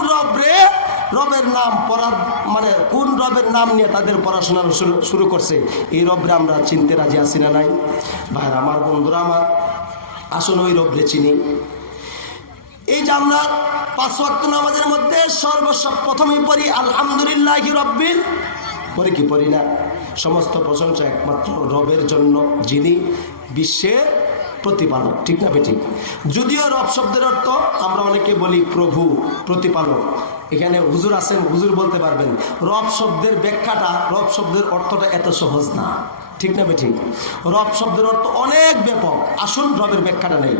রবের নাম পড়ার, মানে কোন রবের নাম নিয়ে তাদের পড়াশোনা শুরু করছে, এই রবরে আমরা চিনতে রাজি আছি না নাই? ভাইরা আমার, বন্ধুরা আমার, আসুন ওই রবরে চিনি। এই যে আমরা 5 ওয়াক্ত নামাজের মধ্যে সর্বপ্রথমেই পড়ি আলহামদুলিল্লাহি রাব্বিল, পড়ি কি পড়ি না? সমস্ত প্রশংসা একমাত্র রবের জন্য, যিনি বিশ্বের প্রতিপালক। ঠিক না বেঠিক? যদিও রব শব্দের অর্থ আমরা অনেকে বলি প্রভু, প্রতিপালক। এখানে হুজুর আছেন, হুজুর বলতে পারবেন রব শব্দের ব্যাখ্যাটা, রব শব্দের অর্থটা এত সহজ না। ঠিক না বেঠিক? রব শব্দের অর্থ অনেক ব্যাপক। আসুন রবের ব্যাখ্যাটা নেই।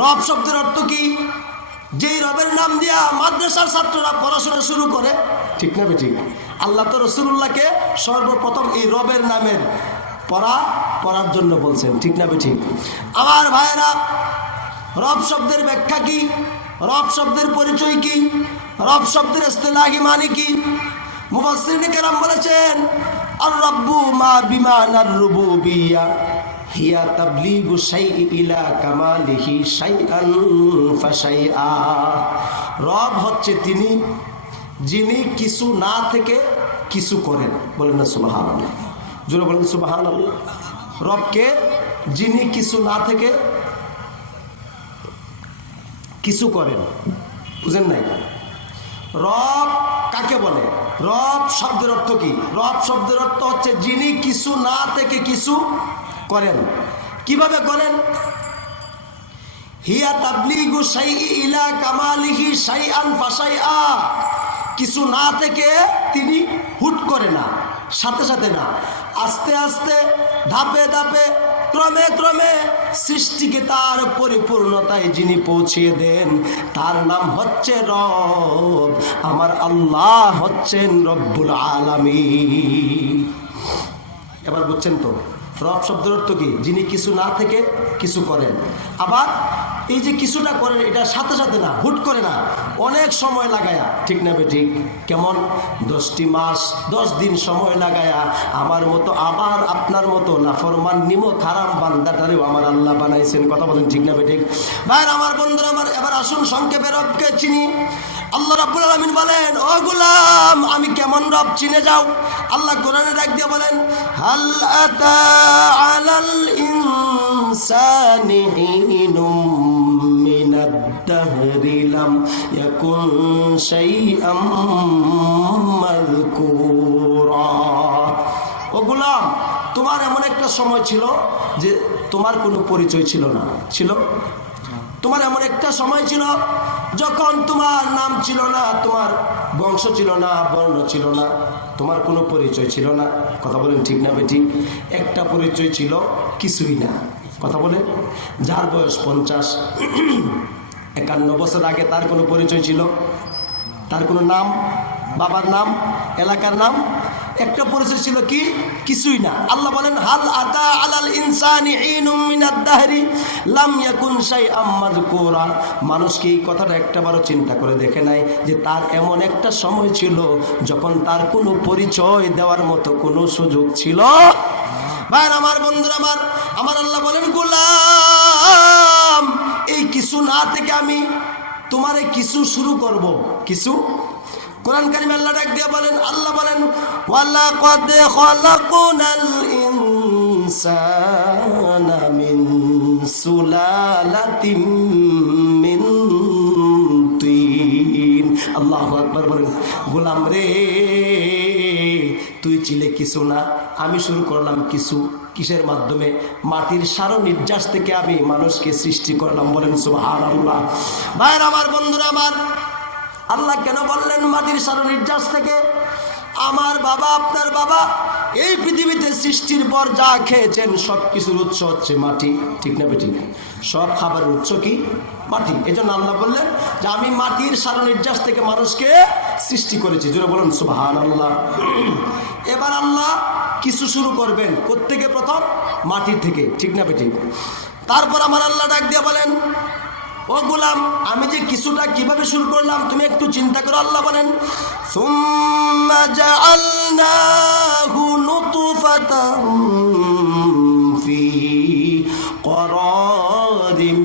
রব শব্দের অর্থ কি? যেই রবের নাম দিয়া মাদ্রাসার ছাত্ররা পড়াশোনা শুরু করে। ঠিক না বেঠিক? আল্লাহ তো রাসূলুল্লাহকে সর্বপ্রথম এই রবের নামের পড়ার জন্য বলছেন। ঠিক না বেঠিক? আমার ভাইয়েরা, রব শব্দের ব্যাখ্যা কি? রব শব্দের পরিচয় কি? রব শব্দের ইসতিলাহি মানে কি? মুফাসসিরিন কেরাম বলেছেন, আর রব্বু মা বিমানার রুবুবিয়্যাহ হিয়া তাবলীগু শাইই ইলা কামালিহি শাইআন ফাশাইআ। রব হচ্ছে তিনি যিনি কিছু না থেকে কিছু করেন। বলেন না সুবহানাল্লাহ? জোরে বলেন সুবহানাল্লাহ। রবকে যিনি কিছু না থেকে কিছু করেন। বুঝেন নাই? রব কাকে বলে? রব শব্দের অর্থ কি? রব শব্দের অর্থ হচ্ছে যিনি কিছু না থেকে কিছু করেন। কিভাবে করেন? হিয়া তাবলিগু শাইই ইলা কামালিহি শাইআন ফাশাইআ। কিছু না থেকে তিনি হুট করে না, সাথে সাথে না, আস্তে আস্তে, ধাপে ধাপে, ক্রমে ক্রমে সৃষ্টিকে তার পরিপূর্ণতায় যিনি পৌঁছিয়ে দেন তার নাম হচ্ছে রব। আমার আল্লাহ হচ্ছেন রব্বুল আলামিন। এবার বুঝছেন তো রব শব্দের অর্থ কি? যিনি কিছু না থেকে কিছু করেন। আবার এই যে কিছুটা করেন এটা সাথে সাথে না, হুট করে না, অনেক সময় লাগায়া। ঠিক না বেঠিক? কেমন? 10টি মাস 10 দিন সময় লাগায়া আমার মতো, আবার আপনার মতো নাফরমান নিমক হারাম বান্দাটারেও আমার আল্লাহ বানাইছেন। কথা বলেন ঠিক না বেঠিক? ভাই আমার বন্ধুরা আমার, এবার আসুন সংক্ষেপে রবকে চিনি। আল্লাহ রাব্বুল আলামিন বলেন, ও গোলাম আমি কেমন রব চিনে যাও। আল্লাহ কোরআনে ডাক দিয়ে বলেন, হাল আতা আলাল ইনসানি হিনুম মিনাদ দাহরি লাম ইয়াকুন শাইআম মাযকুরা। ও গোলাম তোমার এমন একটা সময় ছিল যে তোমার কোনো পরিচয় ছিল না। ছিল? তোমার এমন একটা সময় ছিল যখন তোমার নাম ছিল না, তোমার বংশ ছিল না, বর্ণ ছিল না, তোমার কোনো পরিচয় ছিল না। কথা বলেন ঠিক না বেঠিক? একটা পরিচয় ছিল, কিছুই না। কথা বলেন? যার বয়স 50, 51 বছর আগে তার কোনো পরিচয় ছিল? তার কোনো নাম, বাবার নাম, এলাকার নাম, একটা পরিচয় ছিল কি? কিছুই না। আল্লাহ বলেন, হাল আতা আলাল ইনসানি হিনুম মিনাদ দাহরি লাম ইয়াকুন শাইআম মাযকুরা। মানুষ কি এই কথাটা একটাবারও চিন্তা করে দেখে নাই যে তার এমন একটা সময় ছিল যখন তার কোনো পরিচয় দেওয়ার মতো কোনো সুযোগ ছিল? ভাই আমার বন্ধুরা আমার, আমার আল্লাহ বলেন, গোলাম এই কিছু না থেকে আমি তোমারে কিছু শুরু করব। কিছু কোরআন কারিমে আল্লাহ ডাক দিয়ে বলেন, আল্লাহ বলেন, ওয়ালাকাদ খালাকনাল ইনসানা মিন সুলালাতিম মিন তিন। আল্লাহু আকবার বলেন। গোলাম রে তুই ছিলে কিছু না, আমি শুরু করলাম কিছু। কিসের মাধ্যমে? মাটির সার নির্যাস থেকে আমি মানুষকে সৃষ্টি করলাম। বলেন সুবহানাল্লাহ। ভাইরা আমার, বন্ধুরা আমার, আল্লাহ কেন বললেন মাটির সার নির্যাস থেকে? আমার বাবা, আপনার বাবা এই পৃথিবীতে সৃষ্টির পর যা খেয়েছেন সব কিছুর উৎস হচ্ছে মাটি। ঠিক না বেঠিক? সব খাবারের উৎস কি? মাটি। এই জন্য আল্লাহ বললেন যে আমি মাটির সার নির্যাস থেকে মানুষকে সৃষ্টি করেছি। জোরে বলুন সুবহানাল্লাহ। এবার আল্লাহ কিছু শুরু করবেন কোত্থেকে? প্রথম মাটির থেকে। ঠিক না বেঠিক? তারপর আমার আল্লাহ ডাক দিয়ে বলেন, ও গোলাম আমি যে কিছুটা কিভাবে শুরু করলাম তুমি একটু চিন্তা করো। আল্লাহ বলেন, সুম্মা জাআলনাহু নুতফাতান ফি করারিম